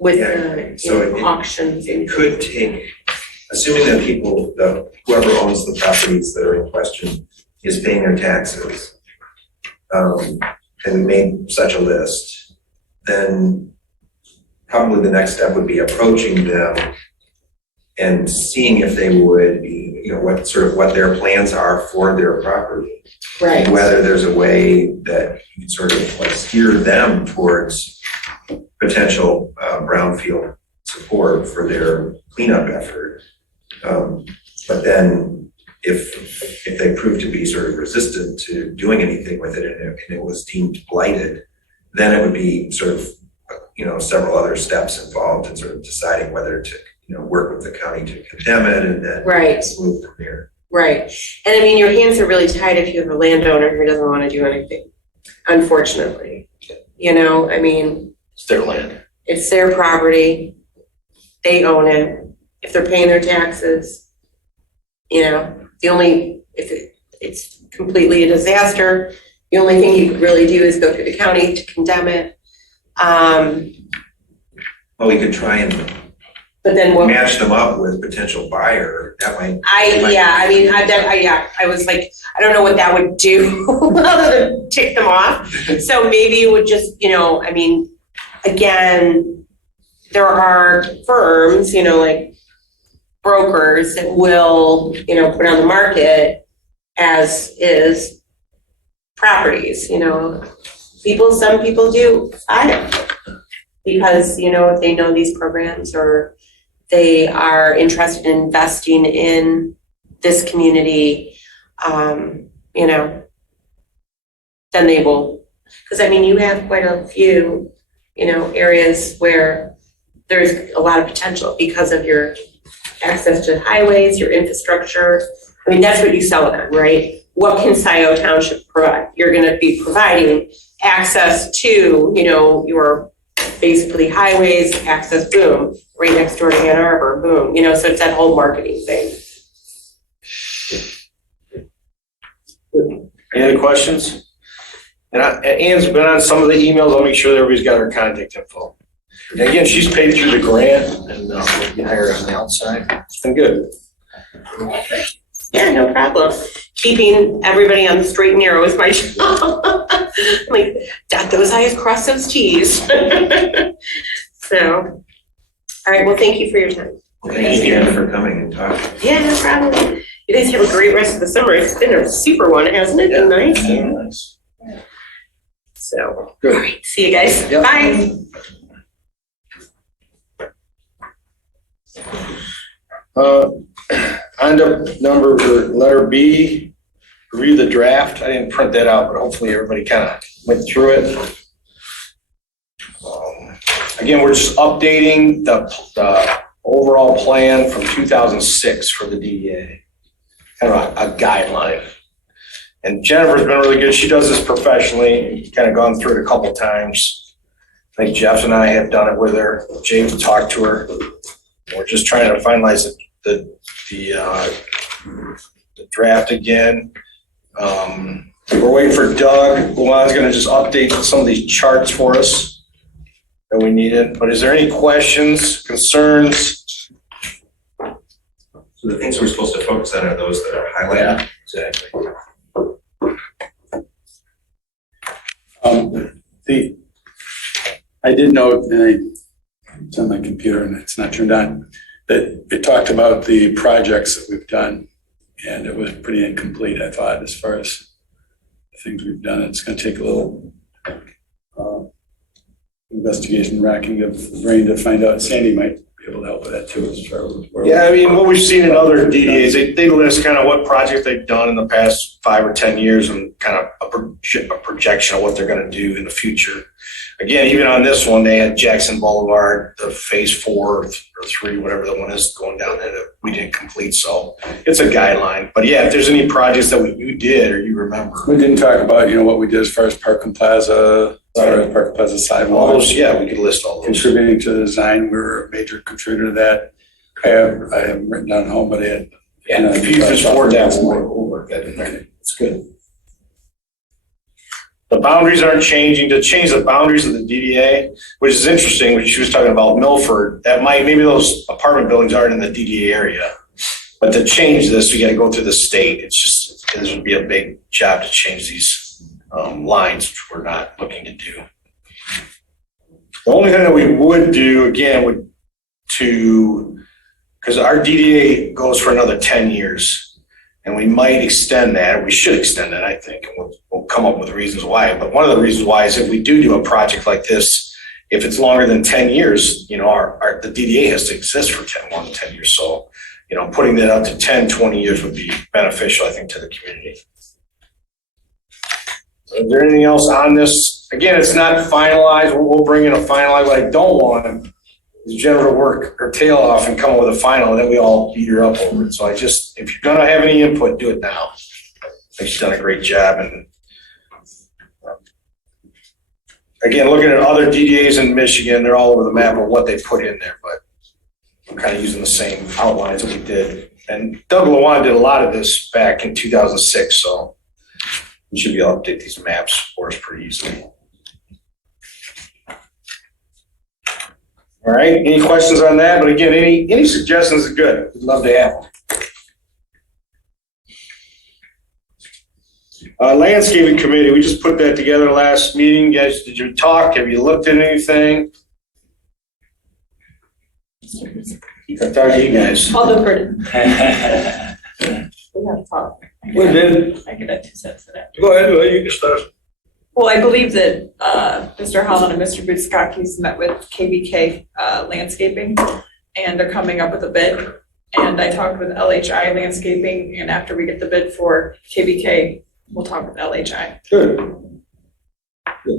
with the So auctions. It could take, assuming that whoever owns the properties that are in question is paying their taxes, and we made such a list, then probably the next step would be approaching them and seeing if they would be, you know, what their plans are for their property. Right. Whether there's a way that you can sort of like steer them towards potential brownfield support for their cleanup effort. But then if they prove to be sort of resistant to doing anything with it and it was deemed blighted, then it would be sort of, you know, several other steps involved in sort of deciding whether to, you know, work with the county to condemn it and then Right. move from there. Right. And I mean, your hands are really tied if you have a landowner who doesn't want to do anything, unfortunately. You know, I mean, It's their land. it's their property. They own it. If they're paying their taxes, you know, if it's completely a disaster, the only thing you could really do is go through the county to condemn it. Well, we could try and But then what? match them up with potential buyer. That might. I was like, I don't know what that would do other than tick them off. So maybe it would just, you know, I mean, again, there are firms, you know, like brokers that will, you know, put on the market as is properties, you know. Some people do because, you know, if they know these programs or they are interested in investing in this community, you know, then they will. Because I mean, you have quite a few, you know, areas where there's a lot of potential because of your access to highways, your infrastructure. I mean, that's what you sell it on, right? What can Scio Township provide? You're going to be providing access to, you know, your basically highways, access, boom, right next door to Ann Arbor, boom, you know, so it's that whole marketing thing. Any other questions? And Ann's been on some of the emails. I'll make sure that everybody's got her contact info. And again, she's paid through the grant and we can hire her on the outside. It's been good. Yeah, no problem. Keeping everybody on the straight and narrow is my job. Like, dot those I's, cross those T's. So, all right, well, thank you for your time. Well, thank you again for coming and talking. Yeah, no problem. You guys have a great rest of the summer. It's been a super one, hasn't it? Been nice. Yeah, nice. So, Good. all right, see you guys. Yep. Bye. On to letter B, review the draft. I didn't print that out, but hopefully everybody kind of went through it. Again, we're just updating the overall plan from 2006 for the DDA, kind of a guideline. And Jennifer's been really good. She does this professionally, kind of gone through it a couple times. I think Jeff and I have done it with her. James talked to her. We're just trying to finalize the draft again. We're waiting for Doug. Luan's gonna just update some of these charts for us that we needed. But is there any questions, concerns? So the things we're supposed to focus on are those that are highlighted. Exactly. I did note, and it's on my computer and it's not turned on, that it talked about the projects that we've done, and it was pretty incomplete, I thought, as far as the things we've done. It's going to take a little investigation, racking of the brain to find out. Sandy might be be able to help with that too. As far as where Yeah, I mean, what we've seen in other DDAs, they list kind of what projects they've done in the past 5 or 10 years and kind of a projection of what they're going to do in the future. Again, even on this one, they had Jackson Boulevard, the phase 4 or 3, whatever the one is going down there that we didn't complete. So it's a guideline. But yeah, if there's any projects that you did or you remember. we didn't talk about, what we did as far as Parkland Plaza, as far as Parkland Plaza All sidewalks. those, yeah, we could list all those. Contributing to the design, we were a major contributor to that. I haven't written down home, but it. Yeah, if you just forward that, we'll work that in there. It's good. The boundaries aren't changing. To change the boundaries of the DDA, which is interesting, when she was talking about Milford, maybe those apartment buildings aren't in the DDA area. But to change this, we got to go through the state. This would be a big job to change these lines, which we're not looking to do. The only thing that we would do, again, because our DDA goes for another 10 years. And we might extend that, or we should extend that, I think, and we'll come up with reasons why. But one of the reasons why is if we do a project like this, if it's longer than 10 years, the DDA has to exist for more than 10 years. So, putting that up to 10, 20 years would be beneficial, I think, to the community. Is there anything else on this? Again, it's not finalized. We'll bring in a finalized. What I don't want is Jennifer to work her tail off and come up with a final, and then we all beat her up over it. So if you're going to have any input, do it now. I think she's done a great job. And again, looking at other DDAs in Michigan, they're all over the map of what they put in there, but I'm kind of using the same outlines that we did. And Doug LeWan did a lot of this back in 2006, so we should be able to update these maps for us pretty easily. All right, any questions on that? But again, any suggestions are good. We'd love to have them. Landscaping committee, we just put that together last meeting. Guys, did you talk? Have you looked at anything? I talked to you guys. I'll defer to We have talked. We did. I could add 2 cents to that. Go ahead, you can start. Well, I believe that Mr. Holland and Mr. Butskakis met with KBK Landscaping, and they're coming up with a bid. And I talked with LHI Landscaping, and after we get the bid for KBK, we'll talk with LHI. Good.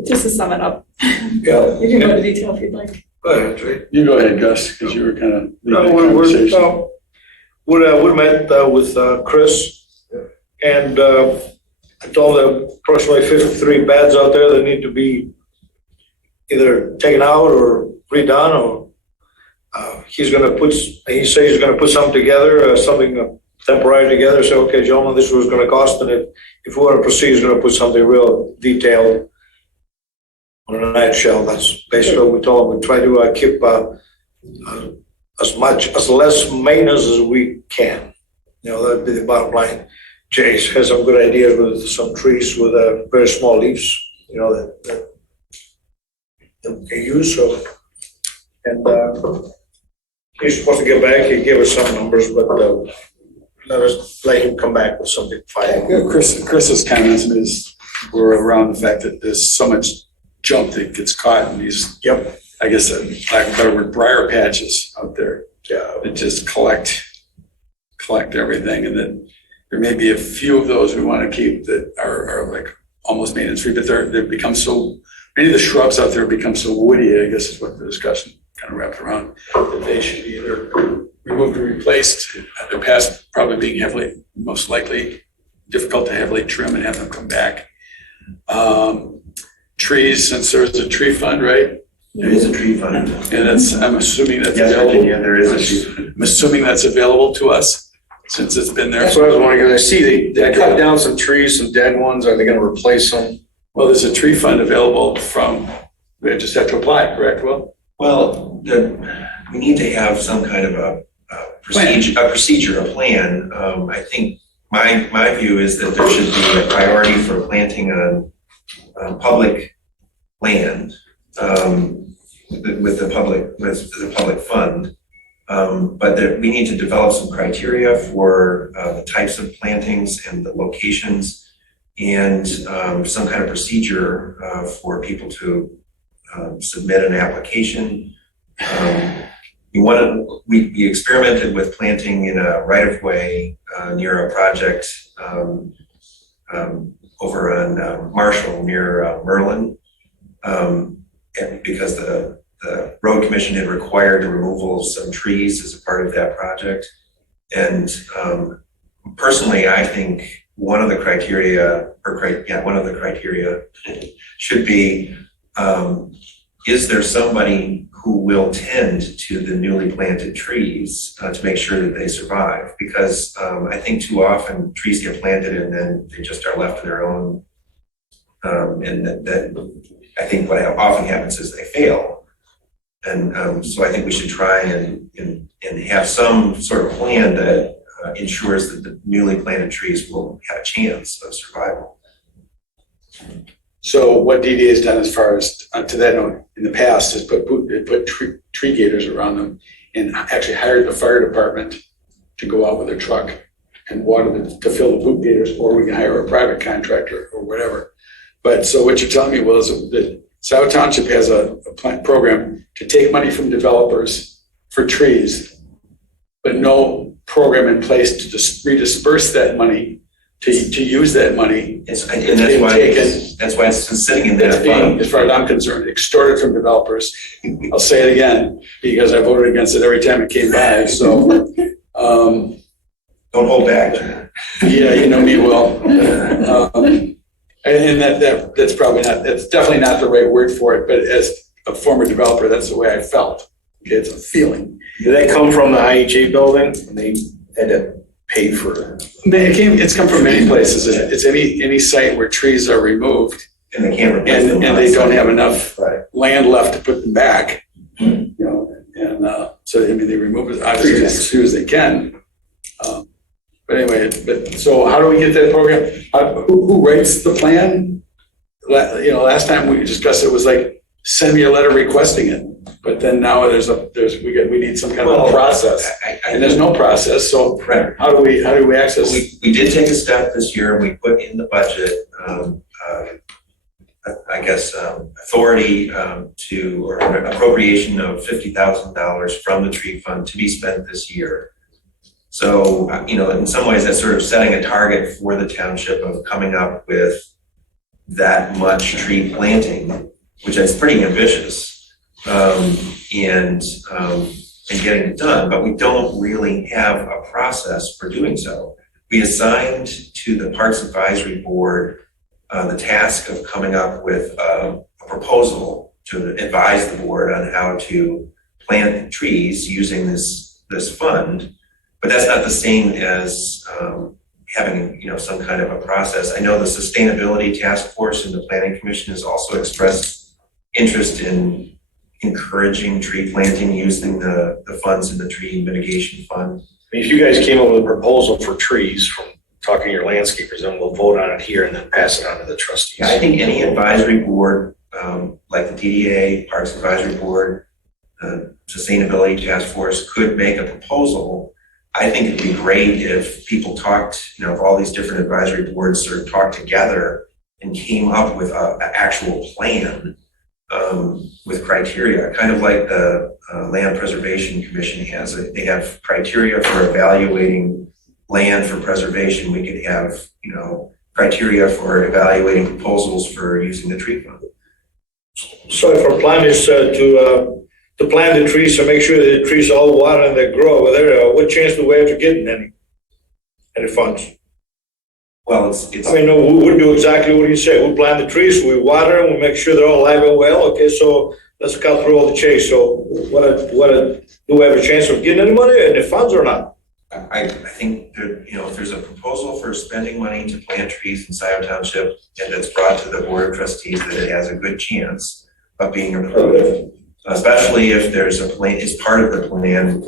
Just to sum it up. Yeah. You can go into detail if you'd like. Go ahead, Trey. You go ahead, Gus, because you were kind of No, leading the conversation. we met with Chris, and I told them approximately 53 beds out there that need to be either taken out or redone, or he says he's going to put something together, something temporary together. Say, okay, gentlemen, this is what it's going to cost, and if we want to proceed, he's going to put something real detailed on a nutshell. That's basically what we told him. We try to keep as less maintenance as we can. That'd be the bottom line. Jay has some good ideas with some trees with very small leaves, that we can use. So, and he's supposed to get back. He gave us some numbers, but let him come back with something final. Chris's comments were around the fact that there's so much junk that gets caught in these. Yep. I guess, lack of a better word, briar patches out there. Yeah. That just collect everything, and then there may be a few of those we want to keep that are like almost maintenance free, but they've become so, many of the shrubs out there have become so woody, I guess is what the discussion kind of wrapped around, that they should be either removed or replaced. They're past probably being most likely difficult to heavily trim and have them come back. Trees, since there's a tree fund, right? There is a tree fund. And I'm assuming that's Yes, available. Virginia, there is a tree fund. I'm assuming that's available to us since it's been there. That's what I was wondering, because I see they cut down some trees, some dead ones. Are they going to replace them? Well, there's a tree fund available we just have to apply, correct, Will? Well, we need to have some kind of a procedure, a plan. I think my view is that there should be a priority for planting on public land with the public fund. But that we need to develop some criteria for the types of plantings and the locations, and some kind of procedure for people to submit an application. we experimented with planting in a right-of-way near a project over on Marshall near Merlin, and because the road commission had required the removal of some trees as a part of that project. And personally, I think one of the criteria should be, is there somebody who will tend to the newly planted trees to make sure that they survive? Because I think too often trees get planted and then they just are left on their own. And that I think what often happens is they fail. And so I think we should try and have some sort of plan that ensures that the newly planted trees will have a chance of survival. So what DDA has done as far as, to that note, in the past, is put tree gators around them and actually hired the fire department to go out with a truck and water them to fill the boot gators, or we can hire a private contractor or whatever. But so what you're telling me was that Scio Township has a program to take money from developers for trees, but no program in place to just redisperse that money, to use that money. And that's why it's been sitting in that fund. As far as I'm concerned, extorted from developers. I'll say it again, because I voted against it every time it came by, so. Don't hold back. Yeah, you know me well. And that's probably not, that's definitely not the right word for it, but as a former developer, that's the way I felt. Okay, it's a feeling. Did that come from the IHA building? And they had to pay for it? It's come from many places. It's any site where trees are removed And they can't replace them. and they don't have enough Right. land left to put them back. You know, and so I mean they remove it obviously as soon as they can. But anyway, so how do we get that program? Who writes the plan? You know, last time we discussed it was like, send me a letter requesting it. But then now we need some kind of a process, and there's no process. So Correct. how do we access? We did take a step this year. We put in the budget, authority or an appropriation of $50,000 from the tree fund to be spent this year. So, in some ways that's sort of setting a target for the township of coming up with that much tree planting, which is pretty ambitious, and getting it done, but we don't really have a process for doing so. We assigned to the Parks Advisory Board the task of coming up with a proposal to advise the board on how to plant trees using this fund. But that's not the same as having, some kind of a process. I know the Sustainability Task Force and the Planning Commission has also expressed interest in encouraging tree planting using the funds in the tree mitigation fund. I mean, if you guys came up with a proposal for trees from talking to your landscapers, then we'll vote on it here and then pass it on to the trustees. Yeah, I think any advisory board, like the DDA, Parks Advisory Board, Sustainability Task Force could make a proposal. I think it'd be great if people talked, if all these different advisory boards sort of talked together and came up with an actual plan with criteria, kind of like the Land Preservation Commission has. They have criteria for evaluating land for preservation. We could have, criteria for evaluating proposals for using the tree fund. So if our plan is to plant the trees and make sure that the trees all water and they grow over there, what chance do we have to get any funds? Well, it's. I mean, no, we would do exactly what you say. We plant the trees, we water them, we make sure they're all alive and well. Okay, so let's cut through all the chase. So do we have a chance of getting any money and the funds or not? I think that, if there's a proposal for spending money to plant trees in Scio Township and it's brought to the Board of Trustees, that it has a good chance of being approved, especially if there's a plan, is part of the plan,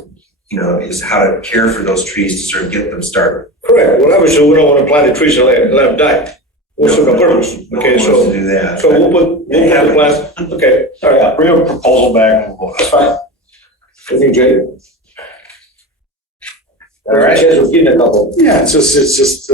is how to care for those trees to sort of get them started. Correct. Well, obviously, we don't want to plant the trees and let them die. What's the purpose? Okay, so to do that. So we'll put the plan. Okay, all right. Bring a proposal back and we'll vote. That's fine. What do you think, Jay? All right. Chance of getting a couple. Yeah, it's just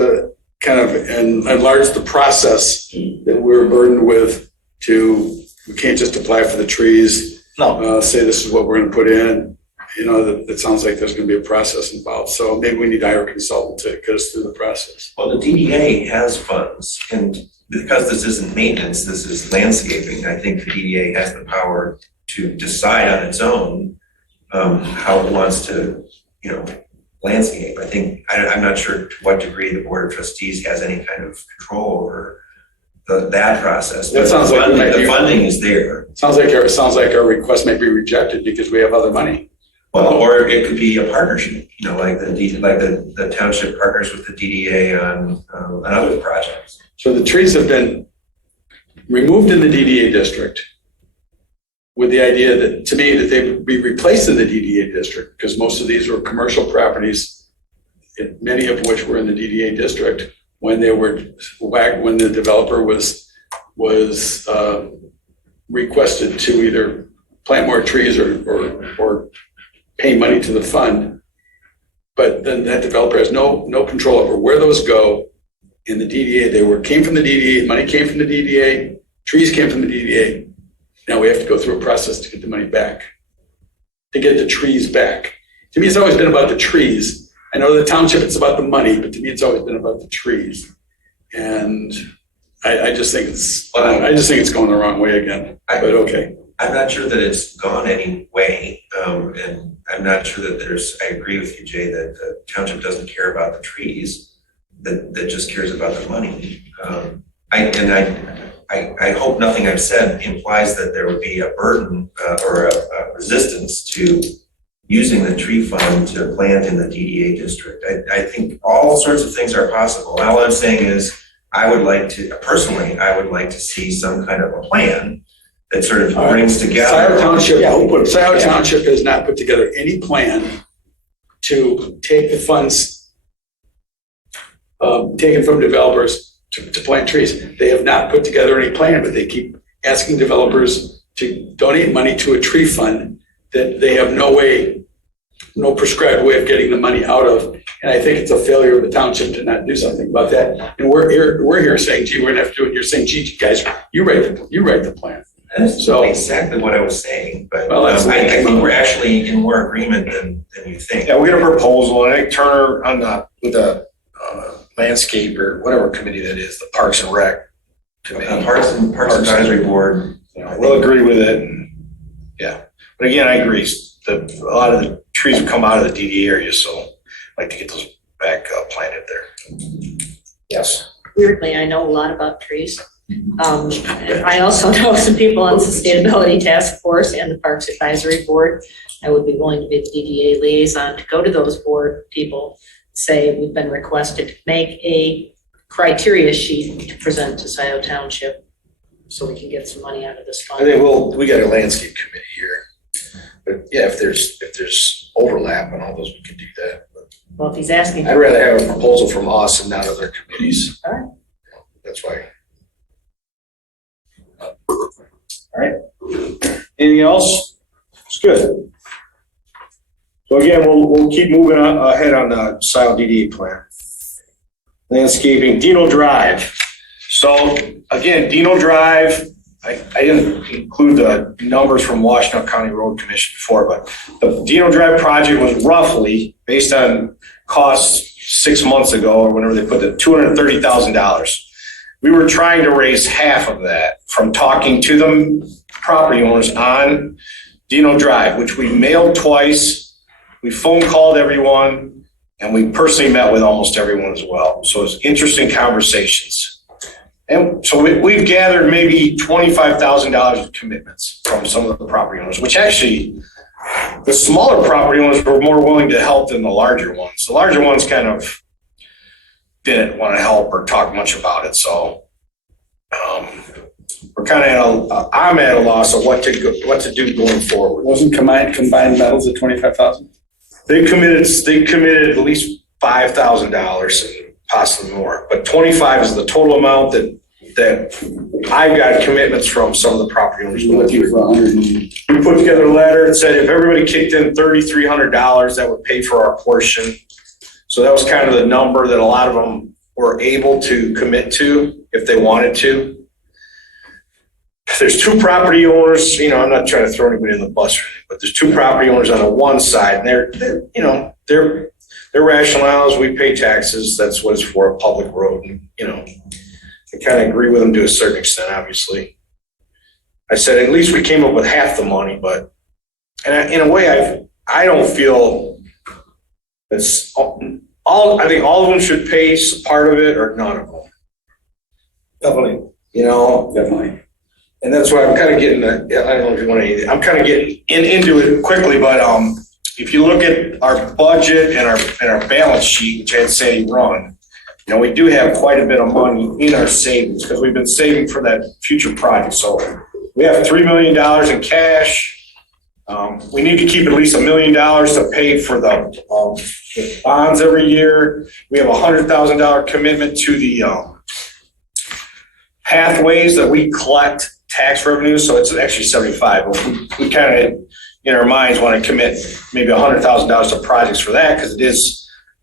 kind of enlarge the process that we're burdened with we can't just apply for the trees. No. Say this is what we're going to put in it sounds like there's going to be a process involved. So maybe we need to hire a consultant to get us through the process. Well, the DDA has funds, and because this isn't maintenance, this is landscaping, I think the DDA has the power to decide on its own how it wants to, landscape. I think, I'm not sure to what degree the Board of Trustees has any kind of control over that process. That sounds like the funding is there. Sounds like our request may be rejected because we have other money. Well, or it could be a partnership, like the township partners with the DDA on other projects. So the trees have been removed in the DDA district with the idea that, to me, that they would be replaced in the DDA district, because most of these were commercial properties, many of which were in the DDA district when they were when the developer was requested to either plant more trees or pay money to the fund. But then that developer has no control over where those go. In the DDA, came from the DDA, money came from the DDA, trees came from the DDA. Now we have to go through a process to get the money back, to get the trees back. To me, it's always been about the trees. I know the township, it's about the money, but to me, it's always been about the trees. And I just think it's going the wrong way again, but okay. I'm not sure that it's gone any way, and I'm not sure that I agree with you, Jay, that the township doesn't care about the trees, that just cares about the money. I hope nothing I've said implies that there would be a burden or a resistance to using the tree fund to plant in the DDA district. I think all sorts of things are possible. All I'm saying is I would like to see some kind of a plan that sort of brings together. Scio Township has not put together any plan to take the funds taken from developers to plant trees. They have not put together any plan, but they keep asking developers to donate money to a tree fund that they have no prescribed way of getting the money out of. And I think it's a failure of the township to not do something about that. And we're here saying, gee, we're gonna have to do it. You're saying, gee, guys, you write the plan. That's exactly what I was saying, but I think we're actually in more agreement than you think. Yeah, we got a proposal, and I think Turner with the landscape or whatever committee that is, the Parks and Rec committee. Parks Advisory Board. We'll agree with it. And, yeah, but again, I agree. A lot of the trees have come out of the DD area, so I'd like to get those back planted there. Yes. Weirdly, I know a lot about trees. I also know some people on the Sustainability Task Force and the Parks Advisory Board. I would be willing to be the DDA liaison to go to those board people, say we've been requested to make a criteria sheet to present to Scio Township so we can get some money out of this fund. I think we got a landscape committee here. But yeah, if there's overlap on all those, we can do that. But well, if he's asking. I'd rather have a proposal from us and not other committees. All right. That's why. All right. Anything else? It's good. So again, we'll keep moving ahead on the Scio DDA plan. Landscaping, Dino Drive. So again, Dino Drive, I didn't include the numbers from Washington County Road Commission before, but the Dino Drive project was roughly, based on costs 6 months ago or whenever they put it, $230,000. We were trying to raise half of that from talking to the property owners on Dino Drive, which we mailed twice, we phone called everyone, and we personally met with almost everyone as well. So it's interesting conversations. And so we've gathered maybe $25,000 of commitments from some of the property owners, which actually the smaller property owners were more willing to help than the larger ones. The larger ones kind of didn't want to help or talk much about it. So we're kind of I'm at a loss of what to do going forward. Wasn't combined metals at $25,000? They committed at least $5,000 and possibly more, but 25 is the total amount that I've got commitments from some of the property owners. Looking for 100. We put together a letter and said if everybody kicked in $3,300, that would pay for our portion. So that was kind of the number that a lot of them were able to commit to if they wanted to. there's two property owners, I'm not trying to throw anybody in the bus or anything, but there's two property owners on the one side, and their rationale is we pay taxes, that's what it's for, a public road, and, I kind of agree with them to a certain extent, obviously. I said, at least we came up with half the money, but, in a way, I don't feel it's I think all of them should pay part of it or none of them. Definitely. Definitely. And that's why I'm kind of getting, I don't know if you want to, I'm kind of getting into it quickly, but if you look at our budget and our balance sheet, which I had Sandy run, we do have quite a bit of money in our savings because we've been saving for that future project. So we have $3 million in cash. We need to keep at least $1 million to pay for the bonds every year. We have a $100,000 commitment to the pathways that we collect tax revenue, so it's actually 75. We kind of, in our minds, want to commit maybe $100,000 to projects for that because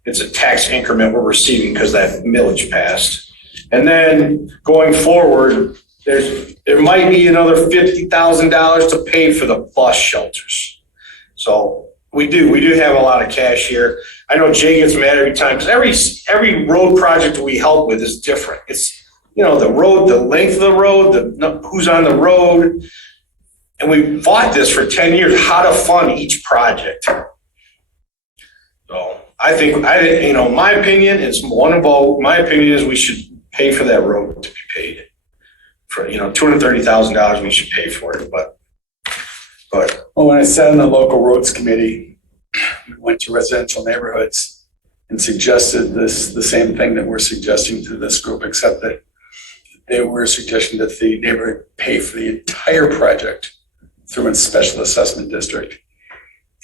it's a tax increment we're receiving because that millage passed. And then going forward, there might be another $50,000 to pay for the bus shelters. So we do have a lot of cash here. I know Jay gets mad every time because every road project we help with is different. It's the road, the length of the road, who's on the road. And we fought this for 10 years, how to fund each project. So I think, my opinion is one of all, my opinion is we should pay for that road to be paid. For, $230,000 we should pay for it, but. Well, when I sat on the local roads committee, we went to residential neighborhoods and suggested the same thing that we're suggesting to this group, except that they were suggesting that the neighborhood pay for the entire project through a special assessment district.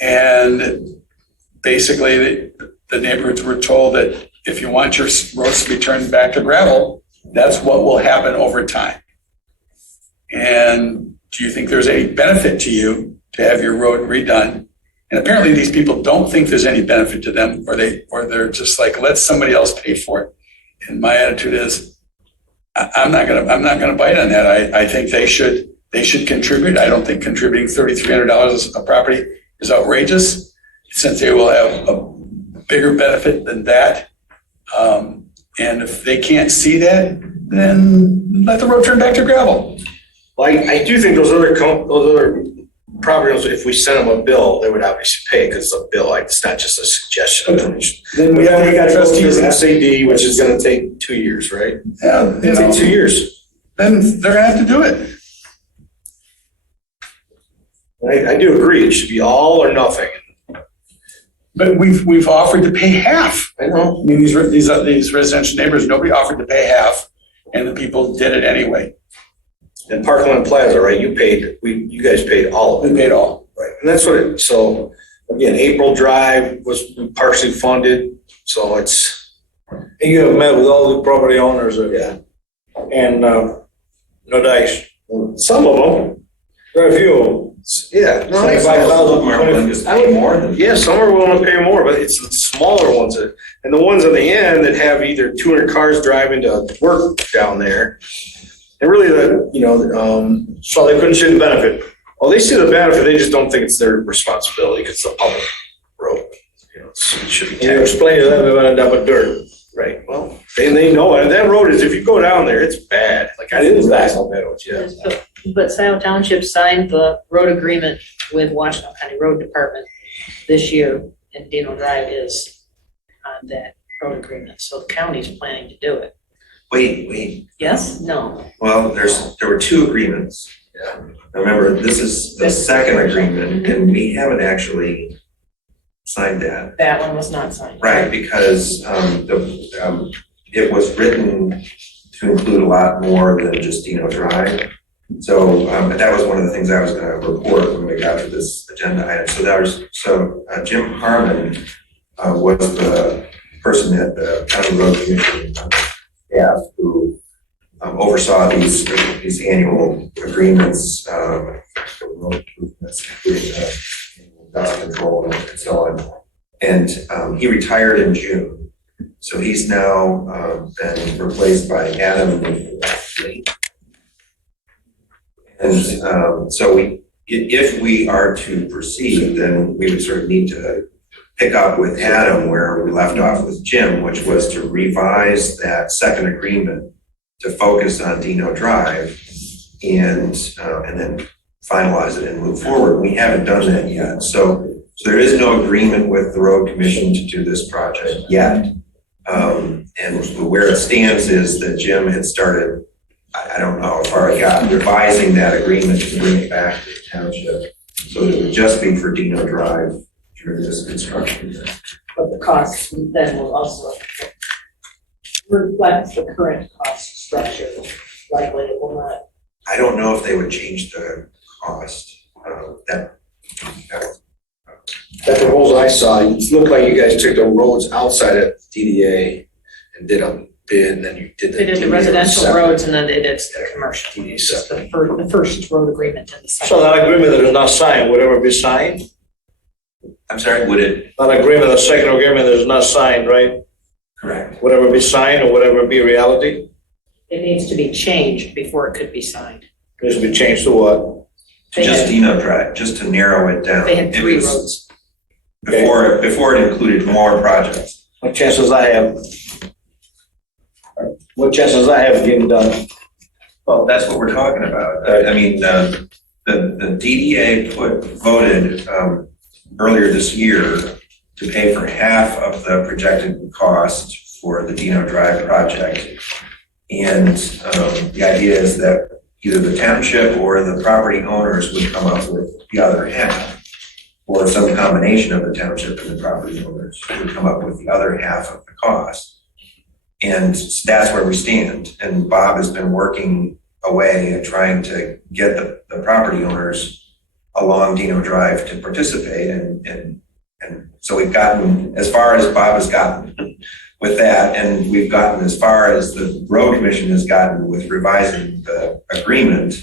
And basically the neighborhoods were told that if you want your roads to be turned back to gravel, that's what will happen over time. And do you think there's any benefit to you to have your road redone? And apparently these people don't think there's any benefit to them, or they're just like, let somebody else pay for it. And my attitude is, I'm not gonna bite on that. I think they should contribute. I don't think contributing $3,300 a property is outrageous, since they will have a bigger benefit than that. And if they can't see that, then let the road turn back to gravel. Well, I do think those other property owners, if we send them a bill, they would obviously pay because it's a bill. It's not just a suggestion. Then we got trustees and SAD, which is going to take 2 years, right? Yeah, It'll take 2 years. Then they're gonna have to do it. I do agree. It should be all or nothing. But we've offered to pay half. I know. I mean, these residential neighbors, nobody offered to pay half, and the people did it anyway. And Parkland Plaza, right? You guys paid all of it. We paid all. Right. And that's what so again, April Drive was partially funded. So it's. And you have met with all the property owners. Yeah. And no dice. Some of them. Very few of them. Yeah. No, yeah, some are willing to pay more, but it's the smaller ones and the ones on the end that have either 200 cars driving to work down there. And really so they couldn't see the benefit. Well, they see the benefit, they just don't think it's their responsibility because it's a public road. It should be taxed. You explain to them they're gonna end up with dirt. Right. Well, they know it. And that road is, if you go down there, it's bad. Like I didn't realize how bad it was. Yeah. But Scio Township signed the road agreement with Washington County Road Department this year, and Dino Drive is on that road agreement, so the county's planning to do it. Wait. Yes? No? Well, there were two agreements. Yeah. Remember, this is the second agreement, and we haven't actually signed that. That one was not signed. Right, because it was written to include a lot more than just Dino Drive. So that was one of the things I was going to report when we got to this agenda item. So Jim Harmon was the person at the County Road Commission staff who oversaw these annual agreements, including dust control and so on. And he retired in June. So he's now been replaced by Adam Lee. And so if we are to proceed, then we would sort of need to pick up with Adam where we left off with Jim, which was to revise that second agreement to focus on Dino Drive and then finalize it and move forward. We haven't done that yet. So there is no agreement with the road commission to do this project yet. And where it stands is that Jim had started, I don't know how far he got, revising that agreement to bring it back to the township. So that it would just be for Dino Drive during this construction. But the cost then will also reflect the current cost structure. Likely it will not. I don't know if they would change the cost. That proposal I saw, it looked like you guys took the roads outside of DDA and did a bid, and then you did They did the DDA residential separate. roads and then they did the commercial. DDA Just separate. the first road agreement and the second. So that agreement that is not signed, would ever be signed? I'm sorry, would it? That agreement, the second agreement that is not signed, right? Correct. Would ever be signed or would ever be reality? It needs to be changed before it could be signed. Needs to be changed to what? They Just had- Dino Drive, just to narrow it down. They had It 3 was roads. Before it included more projects. What chances I have? What chances I have of getting done? Well, that's what we're talking about. I mean, the DDA voted earlier this year to pay for half of the projected cost for the Dino Drive project. And the idea is that either the township or the property owners would come up with the other half, or some combination of the township and the property owners would come up with the other half of the cost. And that's where we stand. And Bob has been working away at trying to get the property owners along Dino Drive to participate. And so we've gotten as far as Bob has gotten with that. And we've gotten as far as the road commission has gotten with revising the agreement,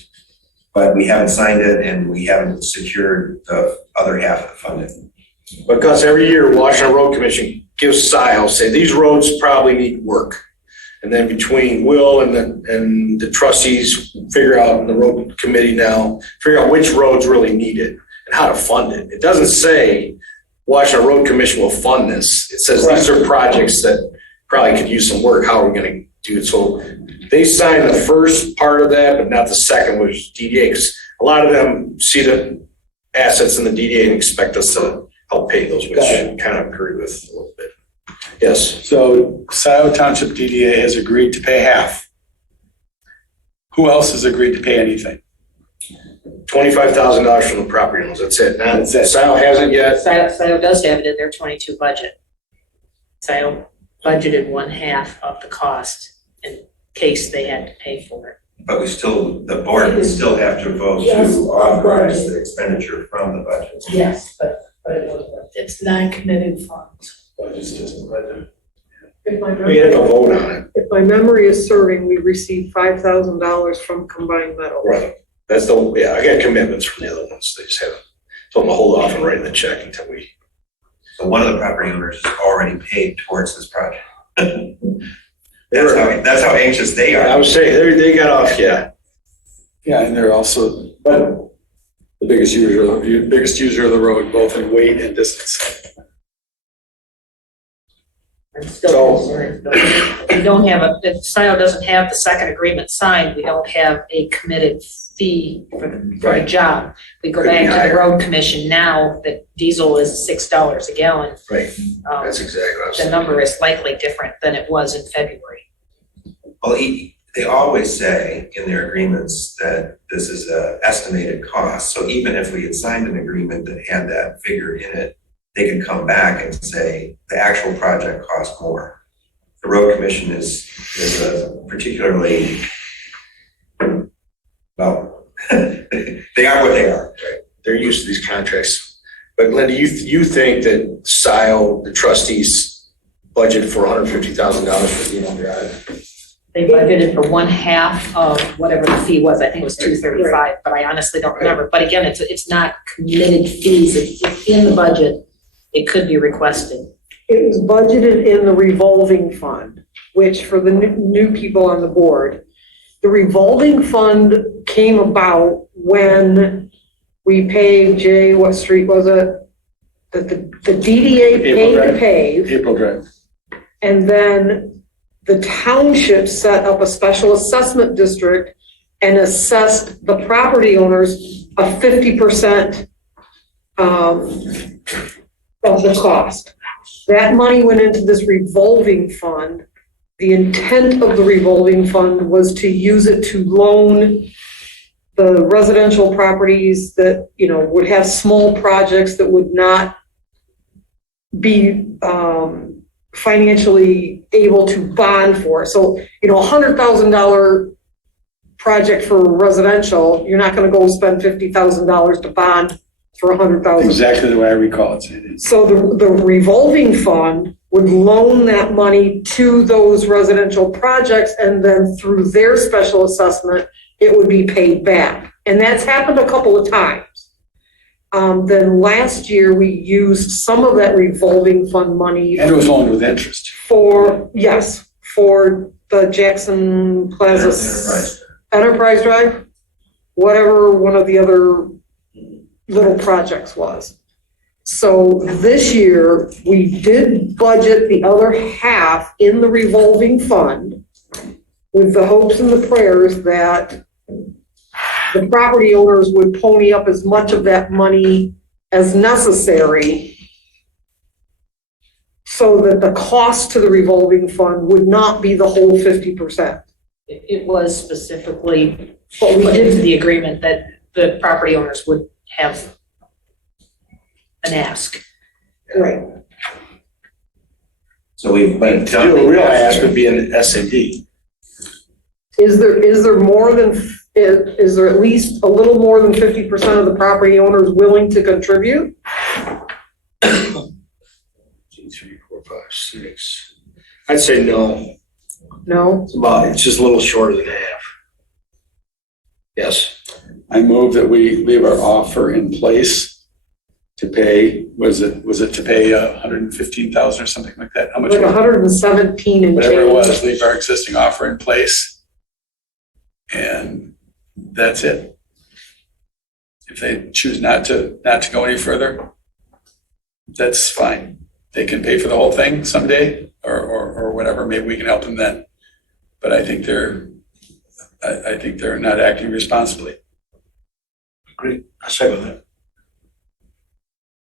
but we haven't signed it and we haven't secured the other half of the funding. Because every year, Washington Road Commission gives Scio, say, these roads probably need work. And then between Will and the trustees figure out, and the road committee now, figure out which roads really need it and how to fund it. It doesn't say Washington Road Commission will fund this. It says these are projects that probably could use some work. How are we gonna do it? So they signed the first part of that, but not the second, which is DDA, because a lot of them see the assets in the DDA and expect us to help pay those, which I kind of agree with a little bit. Yes. So Scio Township DDA has agreed to pay half. Who else has agreed to pay anything? $25,000 from the property owners. That's it. Now, That's it. Scio hasn't yet. Scio does have it in their 22 budget. Scio budgeted 1/2 of the cost in case they had to pay for it. But the board would still have to vote Yes, to authorize the expenditure from the budget. Yes, but it's non-committed funds. If my We had to memory, vote on it. if my memory is serving, we received $5,000 from Combined Metals. Right. That's I got commitments from the other ones. They just haven't told them to hold off and write the check until we. So one of the property owners has already paid towards this project. That's how anxious they are. I would say they got off, yeah. Yeah, and they're also the biggest user of the road, both in weight and distance. I'm still concerned. We don't have if Scio doesn't have the second agreement signed, we don't have a committed fee for the job. We go Could be back to higher. the road commission now that diesel is $6 a gallon. Right. Um, That's exactly what I was The saying. number is likely different than it was in February. Well, they always say in their agreements that this is an estimated cost. So even if we had signed an agreement that had that figure in it, they could come back and say the actual project cost more. The road commission is a particularly, well, they are what they are. Right. They're used to these contracts. But Linda, you think that Scio, the trustees, budget for $150,000 for Dino Drive? They budgeted for 1/2 of whatever the fee was. I think it was $235, but I honestly don't remember. But again, it's not committed fees. It's in the budget. It could be requested. It was budgeted in the revolving fund, which for the new people on the board, The revolving fund came about when we paved, Jay, what street was it? The DDA paid to pave, April Drive. and then the township set up a special assessment district and assessed the property owners a 50% of the cost. That money went into this revolving fund. The intent of the revolving fund was to use it to loan the residential properties that, you know, would have small projects that would not be financially able to bond for. So, you know, $100,000 project for residential, you're not gonna go spend $50,000 to bond for $100,000. Exactly the way I recall it. So the revolving fund would loan that money to those residential projects, and then through their special assessment, it would be paid back. And that's happened a couple of times. Then last year, we used some of that revolving fund money And it was loaned with interest. for the Jackson Plaza Enterprise Drive, whatever one of the other little projects was. So this year, we did budget the other half in the revolving fund with the hopes and the prayers that the property owners would pony up as much of that money as necessary so that the cost to the revolving fund would not be the whole 50%. It was specifically put into the agreement that the property owners would have an ask. Right. So we've done. The real ask would be an SAD. Is there more than, is there at least a little more than 50% of the property owners willing to contribute? 2, 3, 4, 5, 6. I'd say no. No? It's just a little shorter than half. Yes. I move that we leave our offer in place to pay, was it to pay 115,000 or something like that? How much? Like 117 and Whatever it was, change. leave our existing offer in place. And that's it. If they choose not to go any further, that's fine. They can pay for the whole thing someday or whatever. Maybe we can help them then. But I think they're not acting responsibly. Great. I second that.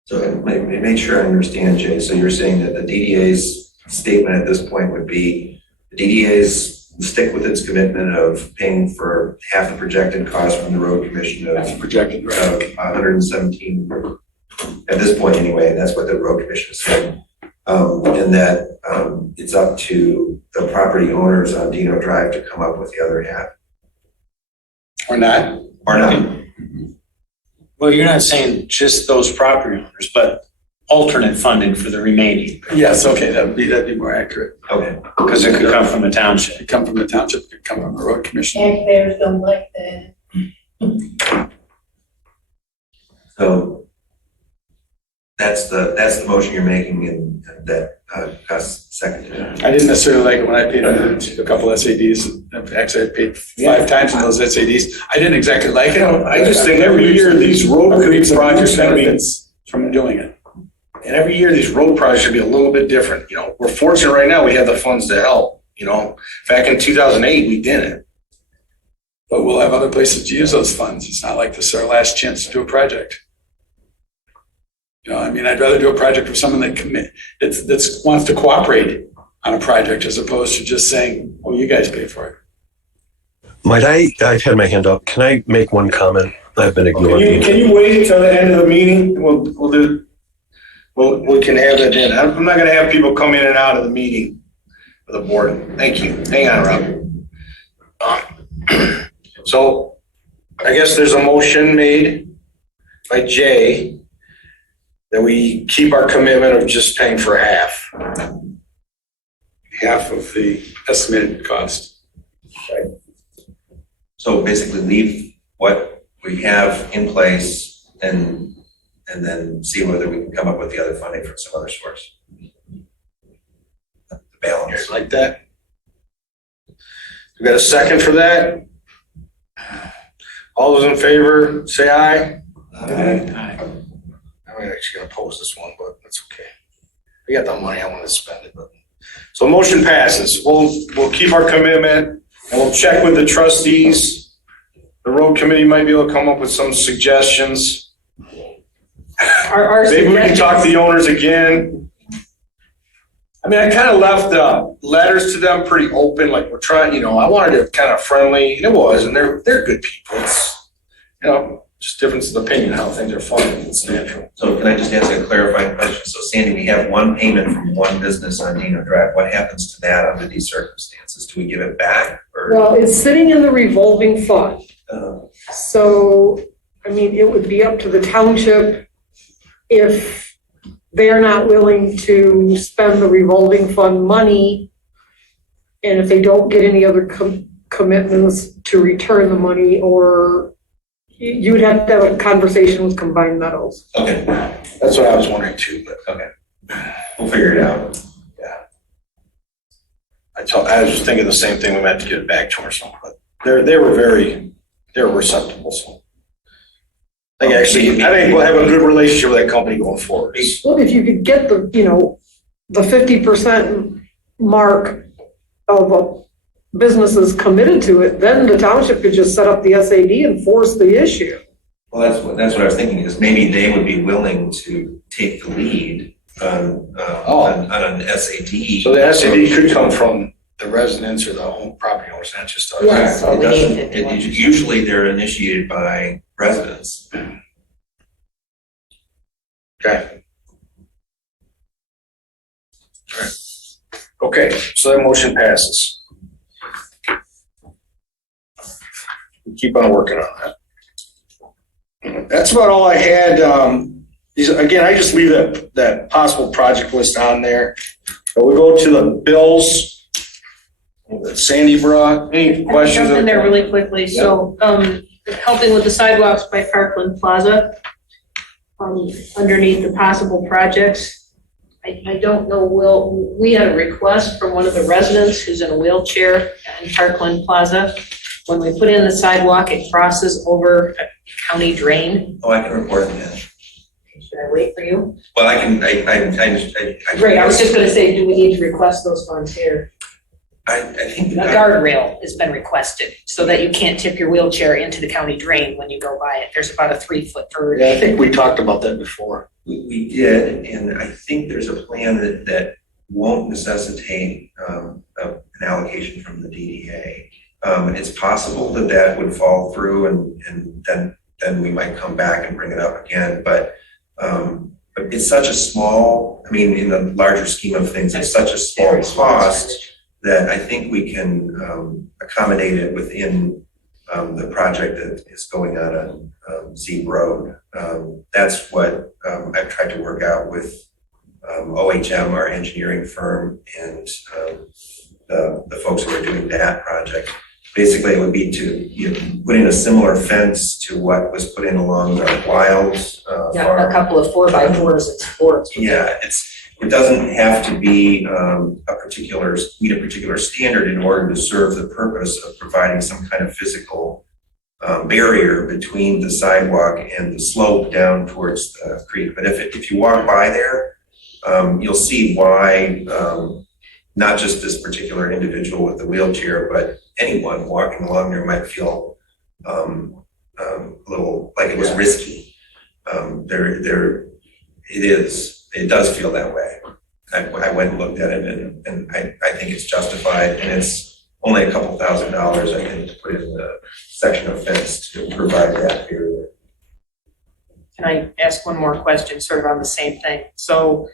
So make sure I understand, Jay. So you're saying that the DDA's statement at this point would be the DDA's stick with its commitment of paying for half the projected cost from the road commission of Projected, right? 117 at this point anyway. That's what the road commission said, and that it's up to the property owners on Dino Drive to come up with the other half, Or not? or not. Well, you're not saying just those property owners, but alternate funding for the remaining, Yes, okay, that'd be more accurate. Okay. because it could come from the township. It could come from the township, it could come from the road commission. Taxpayers don't like that. So that's the motion you're making, and that Gus seconded. I didn't necessarily like it when I paid a couple SADs. Actually, I paid 5 times in those SADs. I didn't exactly like it. I just think every year these road projects should be, from doing it. and every year these road projects should be a little bit different. You know, we're fortunate right now we have the funds to help. You know, back in 2008 we didn't. But we'll have other places to use those funds. It's not like this is our last chance to do a project. You know, I mean, I'd rather do a project with someone that wants to cooperate on a project as opposed to just saying, "Oh, you guys pay for it." I've had my hand up. Can I make one comment? I've been ignored. Can you wait until the end of the meeting? We can have it then. I'm not gonna have people come in and out of the meeting for the board. Thank you. Hang on, Rob. So I guess there's a motion made by Jay that we keep our commitment of just paying for half. Half of the estimated cost. So basically leave what we have in place and then see whether we can come up with the other funding from some other source. The balance. Like that. We got a second for that? All those in favor, say aye. Aye. I'm actually gonna oppose this one, but that's okay. We got the money, I want to spend it, but. So motion passes. We'll keep our commitment and we'll check with the trustees. The road committee might be able to come up with some suggestions. Our Maybe we can talk to the owners again. I mean, I kind of left letters to them pretty open, like we're trying, I wanted it kind of friendly, and it was, and they're good people. It's, just difference of opinion, how things are funded, it's natural. So can I just ask a clarifying question? So Sandy, we have one payment from one business on Dino Drive. What happens to that under these circumstances? Do we give it back or? Well, it's sitting in the revolving fund. So, I mean, it would be up to the township if they're not willing to spend the revolving fund money, and if they don't get any other commitments to return the money, or you would have to have a conversation with Combined Metals. Okay, That's what I was wondering too, but okay. We'll figure it out. yeah. I was just thinking the same thing, we meant to get it back to them or something, but they were receptive, so. I think we'll have a good relationship with that company going forward. Well, if you could get the 50% mark of businesses committed to it, then the township could just set up the SAD and force the issue. Well, that's what I was thinking, is maybe they would be willing to take the lead on an SAD. So the SAD could come from the residents or the home property owners, not just us. Yes. So It we doesn't, need 51%. usually they're initiated by residents. Okay. All right. Okay, so that motion passes. We keep on working on that. That's about all I had. Again, I just leave that possible project list on there. But we go to the bills that Sandy brought. Any questions? Jump in there really quickly. Yep. So, helping with the sidewalks by Parkland Plaza, underneath the possible projects. I don't know, we had a request from one of the residents who's in a wheelchair in Parkland Plaza. When we put in the sidewalk, it crosses over a county drain. Oh, I can report on that. Should I wait for you? Well, I can. Great, I was just gonna say, do we need to request those funds here? I think A guardrail has been requested so that you can't tip your wheelchair into the county drain when you go by it. There's about a 3-foot verge. Yeah, I think we talked about that before. we did, and I think there's a plan that won't necessitate an allocation from the DDA. It's possible that would fall through, and then we might come back and bring it up again. But it's such a small, in the larger scheme of things, it's such a small cost that I think we can accommodate it within the project that is going on Zeeb Road. That's what I've tried to work out with OHM, our engineering firm, and the folks who are doing that project. Basically, it would be to put in a similar fence to what was put in along the Wilds farm. A couple of 4x4s and supports. Yeah, it doesn't have to be meet a particular standard in order to serve the purpose of providing some kind of physical barrier between the sidewalk and the slope down towards the creek. But if you walk by there, you'll see why not just this particular individual with the wheelchair, but anyone walking along there might feel a little like it was risky. It does feel that way. I went and looked at it, and I think it's justified, and it's only a couple $1,000, I think, to put in the section of fence to provide that barrier. Can I ask one more question, sort of on the same thing? So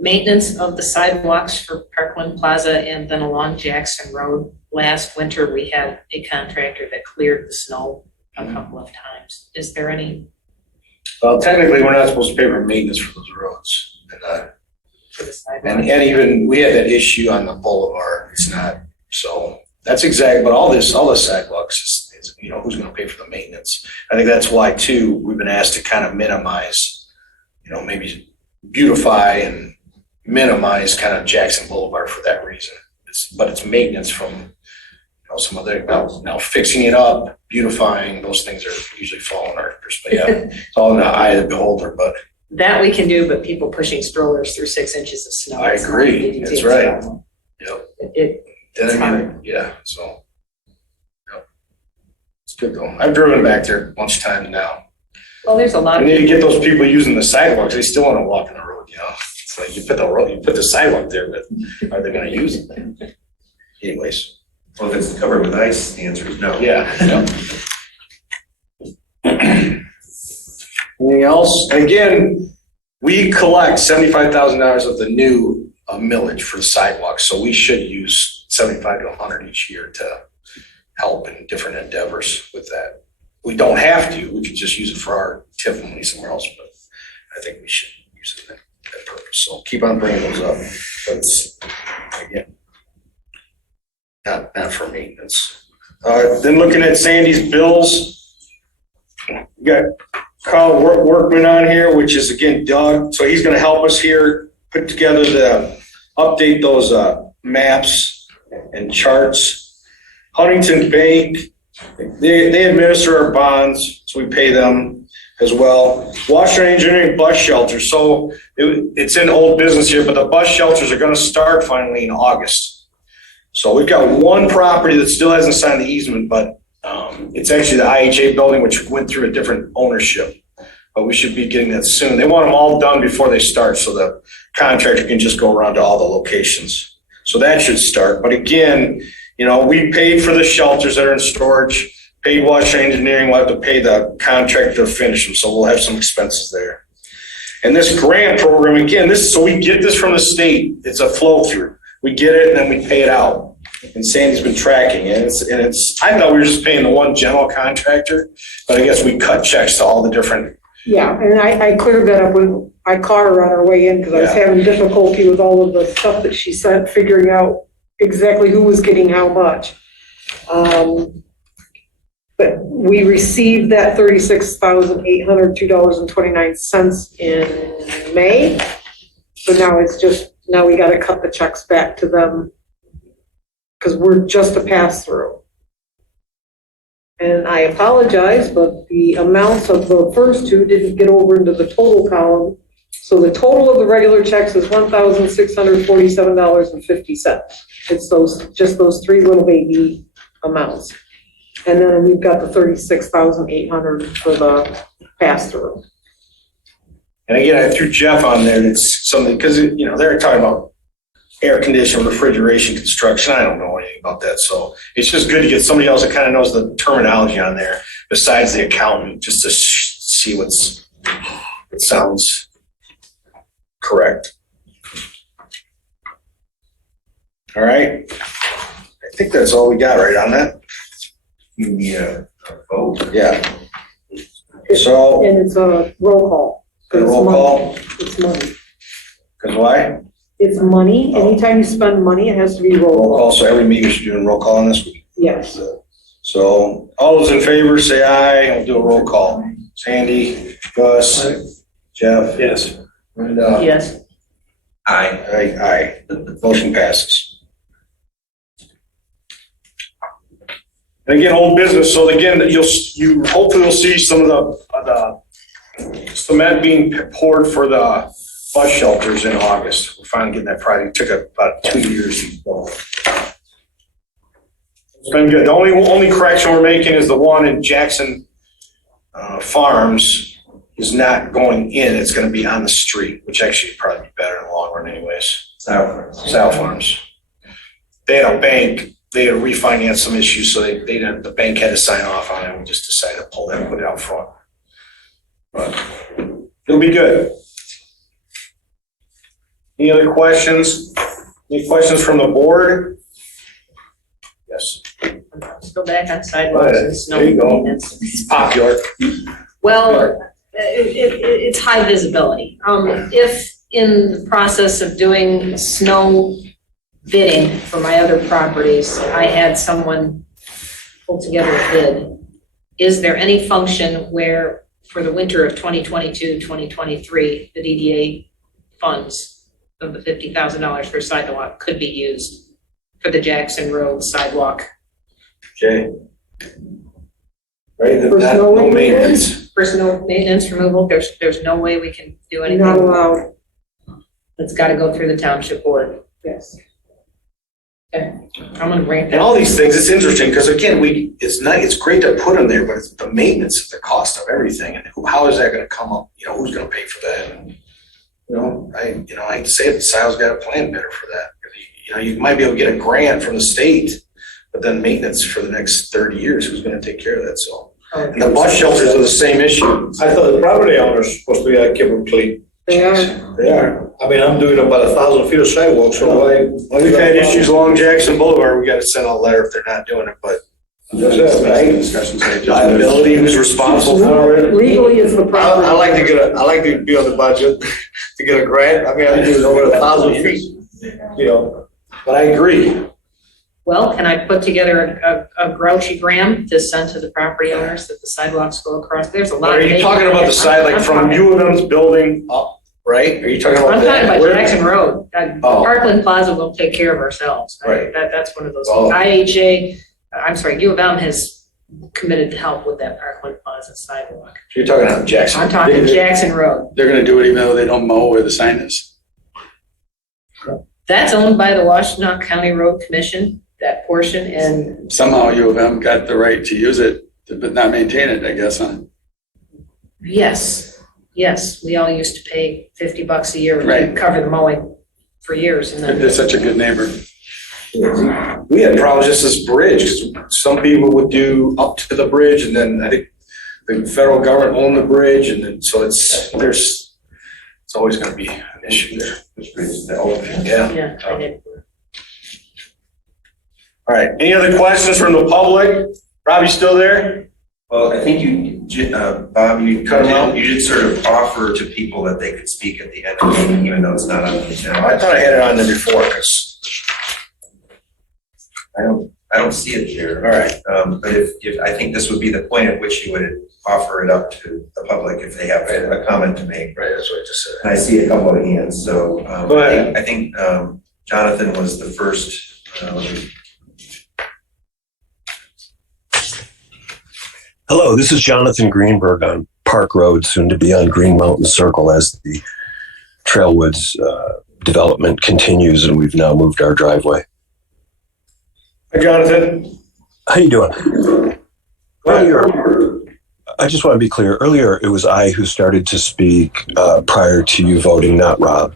maintenance of the sidewalks for Parkland Plaza and then along Jackson Road. Last winter, we had a contractor that cleared the snow a couple of times. Is there any? Well, technically, we're not supposed to pay for maintenance for those roads. For the sidewalks? And even, we had that issue on the boulevard, it's not, so that's exactly, but all the sidewalks is who's gonna pay for the maintenance? I think that's why too, we've been asked to kind of minimize, maybe beautify and minimize kind of Jackson Boulevard for that reason. But it's maintenance from, some other, now fixing it up, beautifying, those things are usually fall in our interest. But yeah, it's all in the eye of the beholder, but That we can do, but people pushing strollers through 6 inches of snow. I it's not agree. a That's DDA right. problem. Yep. It, then It's again, yeah, so. Yep. It's good though. I've driven back there a bunch of times now. well, there's a lot We of need to people. get those people using the sidewalks. They still want to walk on the road, It's like you put the sidewalk there, but are they gonna use it? Anyways, Well, if it's covered with ice, the answer is no. yeah. Anything else? And again, we collect $75,000 of the new millage for the sidewalks, so we should use 75 to 100 each year to help in different endeavors with that. We don't have to, we could just use it for our TIF money somewhere else, but I think we should use it for that purpose. So keep on bringing those up. That's, again, not for maintenance. Then looking at Sandy's bills, we got Kyle Workman on here, which is again Doug. So he's gonna help us here, put together update those maps and charts. Huntington Bank, they administer our bonds, so we pay them as well. Washington Engineering bus shelter, so it's in old business here, but the bus shelters are gonna start finally in August. So we've got one property that still hasn't signed the easement, but it's actually the IHA building, which went through a different ownership. But we should be getting that soon. They want them all done before they start, so the contractor can just go around to all the locations. So that should start. But again, we paid for the shelters that are in storage, paid Washington Engineering, we'll have to pay the contractor to finish them, so we'll have some expenses there. And this grant program, again, so we get this from the state, it's a flow through. We get it and then we pay it out. And Sandy's been tracking it. I thought we were just paying the one general contractor, but I guess we cut checks to all the different. Yeah, and I cleared that up when I caught her on her way in, because I was having difficulty with all of the stuff that she sent, figuring out exactly who was getting how much. But we received that $36,802.29 in May. So now we gotta cut the checks back to them, because we're just a pass-through. And I apologize, but the amounts of the first two didn't get over into the total column. So the total of the regular checks is $1,647.50. It's just those three little baby amounts. And then we've got the $36,800 for the pass-through. And again, I threw Jeff on there. That's something, because they're talking about air conditioning, refrigeration, construction. I don't know anything about that. So it's just good to get somebody else that kind of knows the terminology on there besides the accountant, just to see what sounds correct. All right. I think that's all we got right on that. Yeah, vote. Yeah. So, And it's a roll call. a roll call, It's money. because why? It's money. Anytime you spend money, it has to be roll Roll call. call, so every meeting should do a roll call on this week. Yes. So all those in favor, say aye. We'll do a roll call. Sandy, Gus, Jeff, Yes. Linda. Yes. Aye. Aye. Motion passes. And again, old business. So again, you hopefully will see some of the cement being poured for the bus shelters in August. We're finally getting that project. It took about 2 years. It's been good. The only correction we're making is the one in Jackson Farms is not going in. It's going to be on the street, which actually would probably be better in the long run anyways. South Farms. They had a bank. They had refinanced some issues, so the bank had to sign off on it. We just decided to pull that and put it out front. But it'll be good. Any other questions? Any questions from the board? Yes. Let's go back on sidewalks and snow There you go. maintenance. It's popular. Well, it's high visibility. If in the process of doing snow bidding for my other properties, I had someone pull together a bid, is there any function where for the winter of 2022, 2023, the DDA funds of the $50,000 for sidewalk could be used for the Jackson Road sidewalk Okay. Right, There's that, no no way. maintenance. Personal maintenance removal, there's no way we can do Not anything. allowed, It's gotta go through the township board. yes. I'm gonna rank And that. all these things, it's interesting, because again, it's great to put them there, but it's the maintenance is the cost of everything, and how is that gonna come up, who's gonna pay for that? And, I hate to say it, Scio's got a plan better for that. You might be able to get a grant from the state, but then maintenance for the next 30 years, who's gonna take care of that, so. And the bus shelters are the same issue. I thought the property owners supposed to be keep them clean. They are. They are. I mean, I'm doing about 1,000 feet of sidewalk, so why? Well, we've had issues along Jackson Boulevard, we gotta send a letter if they're not doing it, but Discussions. liability, who's responsible for it? Legally, it's the property. I like to be on the budget to get a grant. I mean, I'm doing over 1,000 feet, But I agree. Well, can I put together a grouchy gram to send to the property owners that the sidewalks go across? There's a lot. Are you talking about the side, like from U of M's building up, right? Are you talking about I'm that? talking about Where- Jackson Road. The Oh. Parkland Plaza will take care of ourselves. Right. That's one of those. Oh. U of M has committed to help with that Parkland Plaza sidewalk. You're talking about Jackson. I'm talking Jackson Road. They're gonna do it even though they don't mow where the sign is. That's owned by the Washtenaw County Road Commission, that portion, and Somehow U of M got the right to use it, but not maintain it, I guess, huh? yes, we all used to pay $50 a year to Right. cover the mowing for years, and They're then such a good neighbor. We had problems just this bridge, 'cause some people would do up to the bridge, and then I think the federal government owned the bridge, and then, so it's always gonna be an issue there. Yeah. yeah, I did. All right, any other questions from the public? Rob, you still there? Well, I think Bob, you Cut 'em out? you did sort of offer to people that they could speak at the end of the meeting, even though it's not on the I agenda. thought I had it on there before, 'cause, I don't see it here. all right. But if, I think this would be the point at which you would offer it up to the public if they have a comment to make. Right, that's what I just said. And I see a couple of hands, so. Go ahead. I think Jonathan was the first. Hello, this is Jonathan Greenberg on Park Road, soon to be on Green Mountain Circle as the Trailwoods development continues, and we've now moved our driveway. Hi, Jonathan. How you doing? Go ahead. Earlier, I just want to be clear. Earlier, it was I who started to speak prior to you voting, not Rob.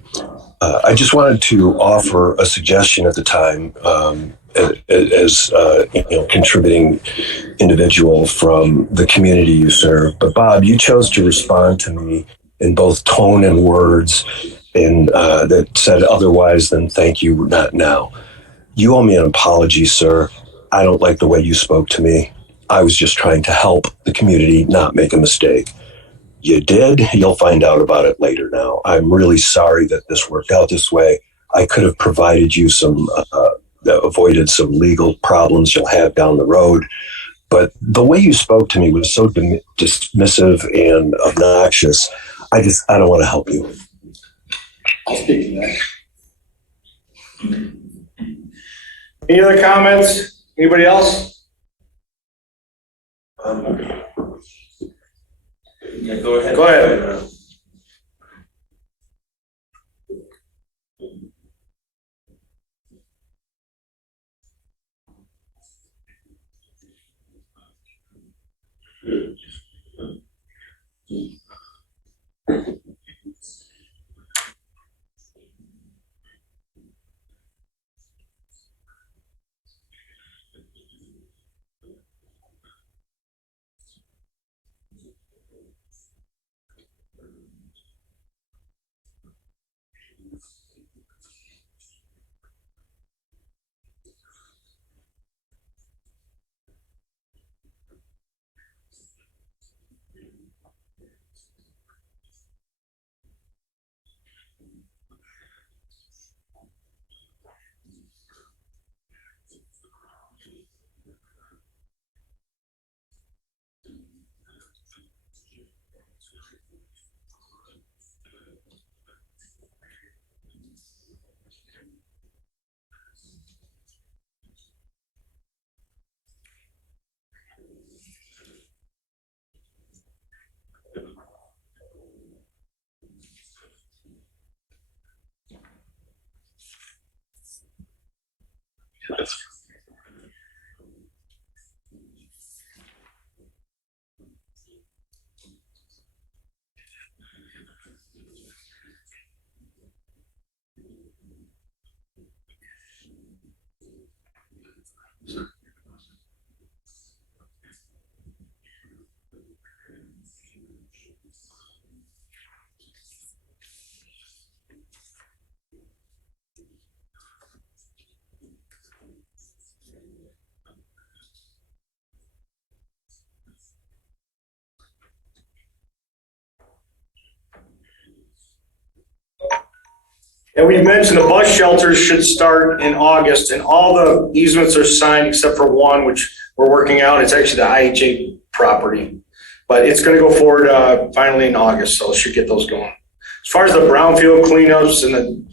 I just wanted to offer a suggestion at the time as contributing individual from the community you serve. But Bob, you chose to respond to me in both tone and words, and that said otherwise than thank you, not now. You owe me an apology, sir. I don't like the way you spoke to me. I was just trying to help the community not make a mistake. You did. You'll find out about it later now. I'm really sorry that this worked out this way. I could have provided you some, avoided some legal problems you'll have down the road. But the way you spoke to me was so dismissive and obnoxious. I don't want to help you. I'll speak to that. Any other comments? Anybody else? Yeah, go ahead. Go ahead. And we mentioned the bus shelters should start in August, and all the easements are signed except for one, which we're working out. It's actually the IHA property. But it's gonna go forward finally in August, so should get those going. As far as the brownfield cleanups and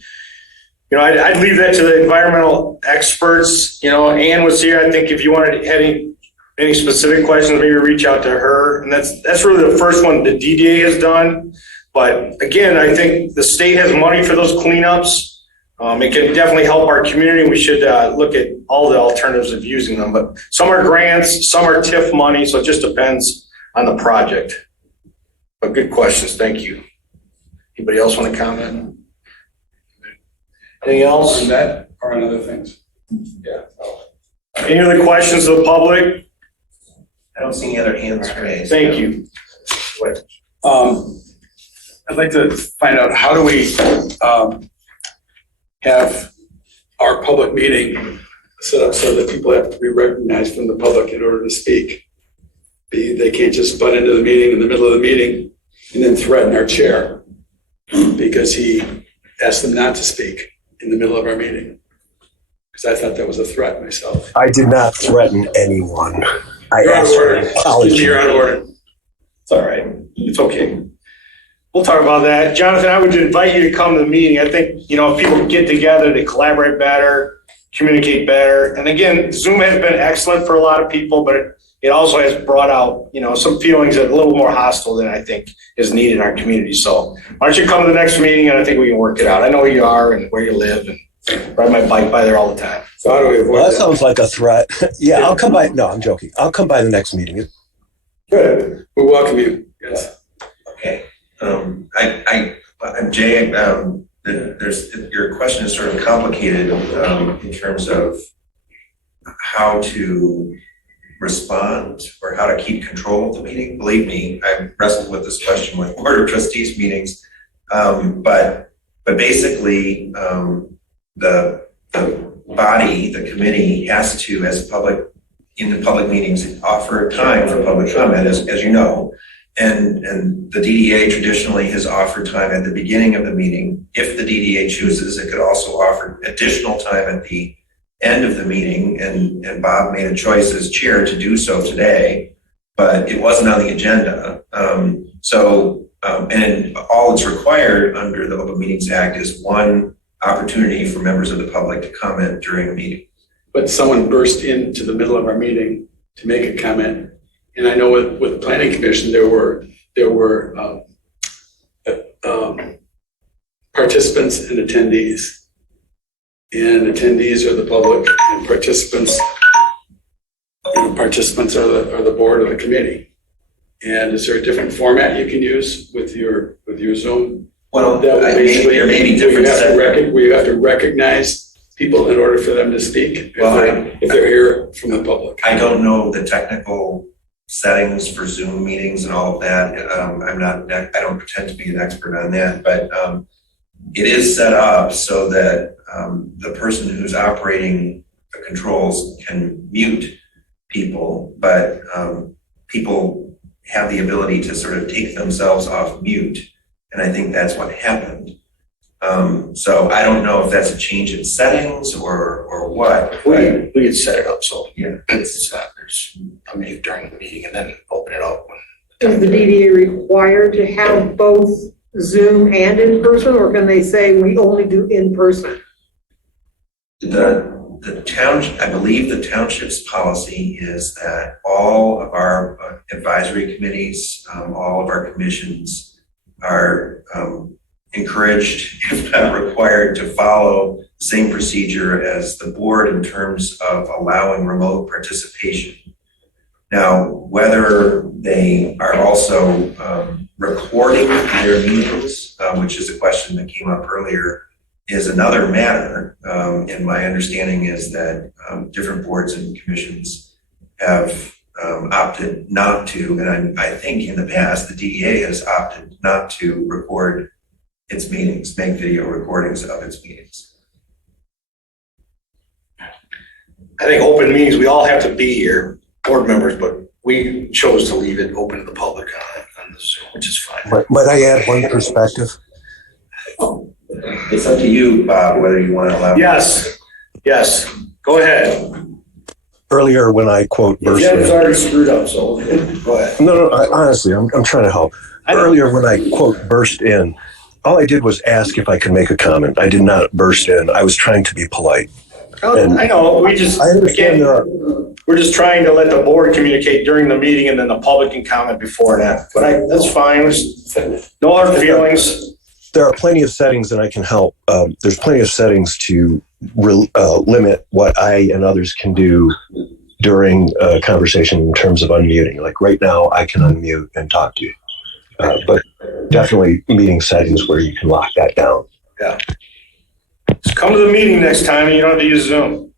I'd leave that to the environmental experts. Ann was here. I think if you wanted any specific questions, maybe reach out to her. And that's really the first one the DDA has done. But again, I think the state has money for those cleanups. It can definitely help our community. We should look at all the alternatives of using them. But some are grants, some are TIF money, so it just depends on the project. But good questions, thank you. Anybody else want to comment? Anything else? On that or on other things? Yeah. Any other questions of the public? I don't see any other hands raised. Thank you. I'd like to find out, how do we have our public meeting set up so that people have to be recognized from the public in order to speak? They can't just butt into the meeting in the middle of the meeting and then threaten our chair because he asked them not to speak in the middle of our meeting. Because I thought that was a threat myself. I did not threaten anyone. I You're out of asked for order. an Excuse apology. me, you're out of order. It's all right. It's okay. We'll talk about that. Jonathan, I would invite you to come to the meeting. I think, if people get together, they collaborate better, communicate better. And again, Zoom has been excellent for a lot of people, but it also has brought out, some feelings that are a little more hostile than I think is needed in our community. So why don't you come to the next meeting and I think we can work it out. I know who you are and where you live and ride my bike by there all the time. So how do we avoid Well, that that? sounds like a threat. Yeah, I'll come by. No, I'm joking. I'll come by the next meeting. Good. We welcome you. Yes. Okay. I'm Jay. Your question is sort of complicated in terms of how to respond or how to keep control of the meeting. Believe me, I've wrestled with this question with Board of Trustees meetings. But basically, the body, the committee, has to, in the public meetings, offer time for public comment, as you know. And the DDA traditionally has offered time at the beginning of the meeting. If the DDA chooses, it could also offer additional time at the end of the meeting. And Bob made a choice as chair to do so today, but it wasn't on the agenda. And all that's required under the Open Meetings Act is one opportunity for members of the public to comment during a meeting. But someone burst into the middle of our meeting to make a comment. And I know with the planning commission, there were participants and attendees. And attendees are the public, and participants are the board or the committee. And is there a different format you can use with your Zoom? Well, That would basically, there may be different where you have to recognize people in order for them to speak if they're here from the public. I don't know the technical settings for Zoom meetings and all of that. I don't pretend to be an expert on that, but it is set up so that the person who's operating the controls can mute people, but people have the ability to sort of take themselves off mute. And I think that's what happened. So I don't know if that's a change in settings or what. We could set it up so Yeah. there's a mute during the meeting and then open it up. Is the DDA required to have both Zoom and in person, or can they say we only do in person? The town, I believe the township's policy is that all of our advisory committees, all of our commissions are encouraged, if not required, to follow the same procedure as the board in terms of allowing remote participation. Now, whether they are also recording their meetings, which is a question that came up earlier, is another matter. And my understanding is that different boards and commissions have opted not to, and I think in the past, the DDA has opted not to record its meetings, make video recordings of its meetings. I think open meetings, we all have to be here, board members, but we chose to leave it open to the public on this Zoom, which is fine. Might I add one perspective? It's up to you, Bob, whether you want to allow. Yes, go ahead. Earlier, when I quote burst Jim's in, already screwed up, so go ahead. no, honestly, I'm trying to help. Earlier, when I quote burst in, all I did was ask if I could make a comment. I did not burst in. I was trying to be polite. I know, we just, I understand again, there are, we're just trying to let the board communicate during the meeting and then the public can comment before that. But that's fine, no hard feelings. there are plenty of settings that I can help. There's plenty of settings to limit what I and others can do during a conversation in terms of unmuting. Like right now, I can unmute and talk to you. But definitely meeting settings where you can lock that down. Yeah. Just come to the meeting next time and you don't have to use Zoom.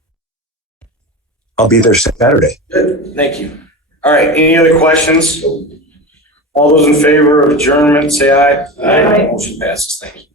I'll be there Saturday. Good, thank you. All right, any other questions? All those in favor of adjournment, say aye. Aye. Motion passes, thank you.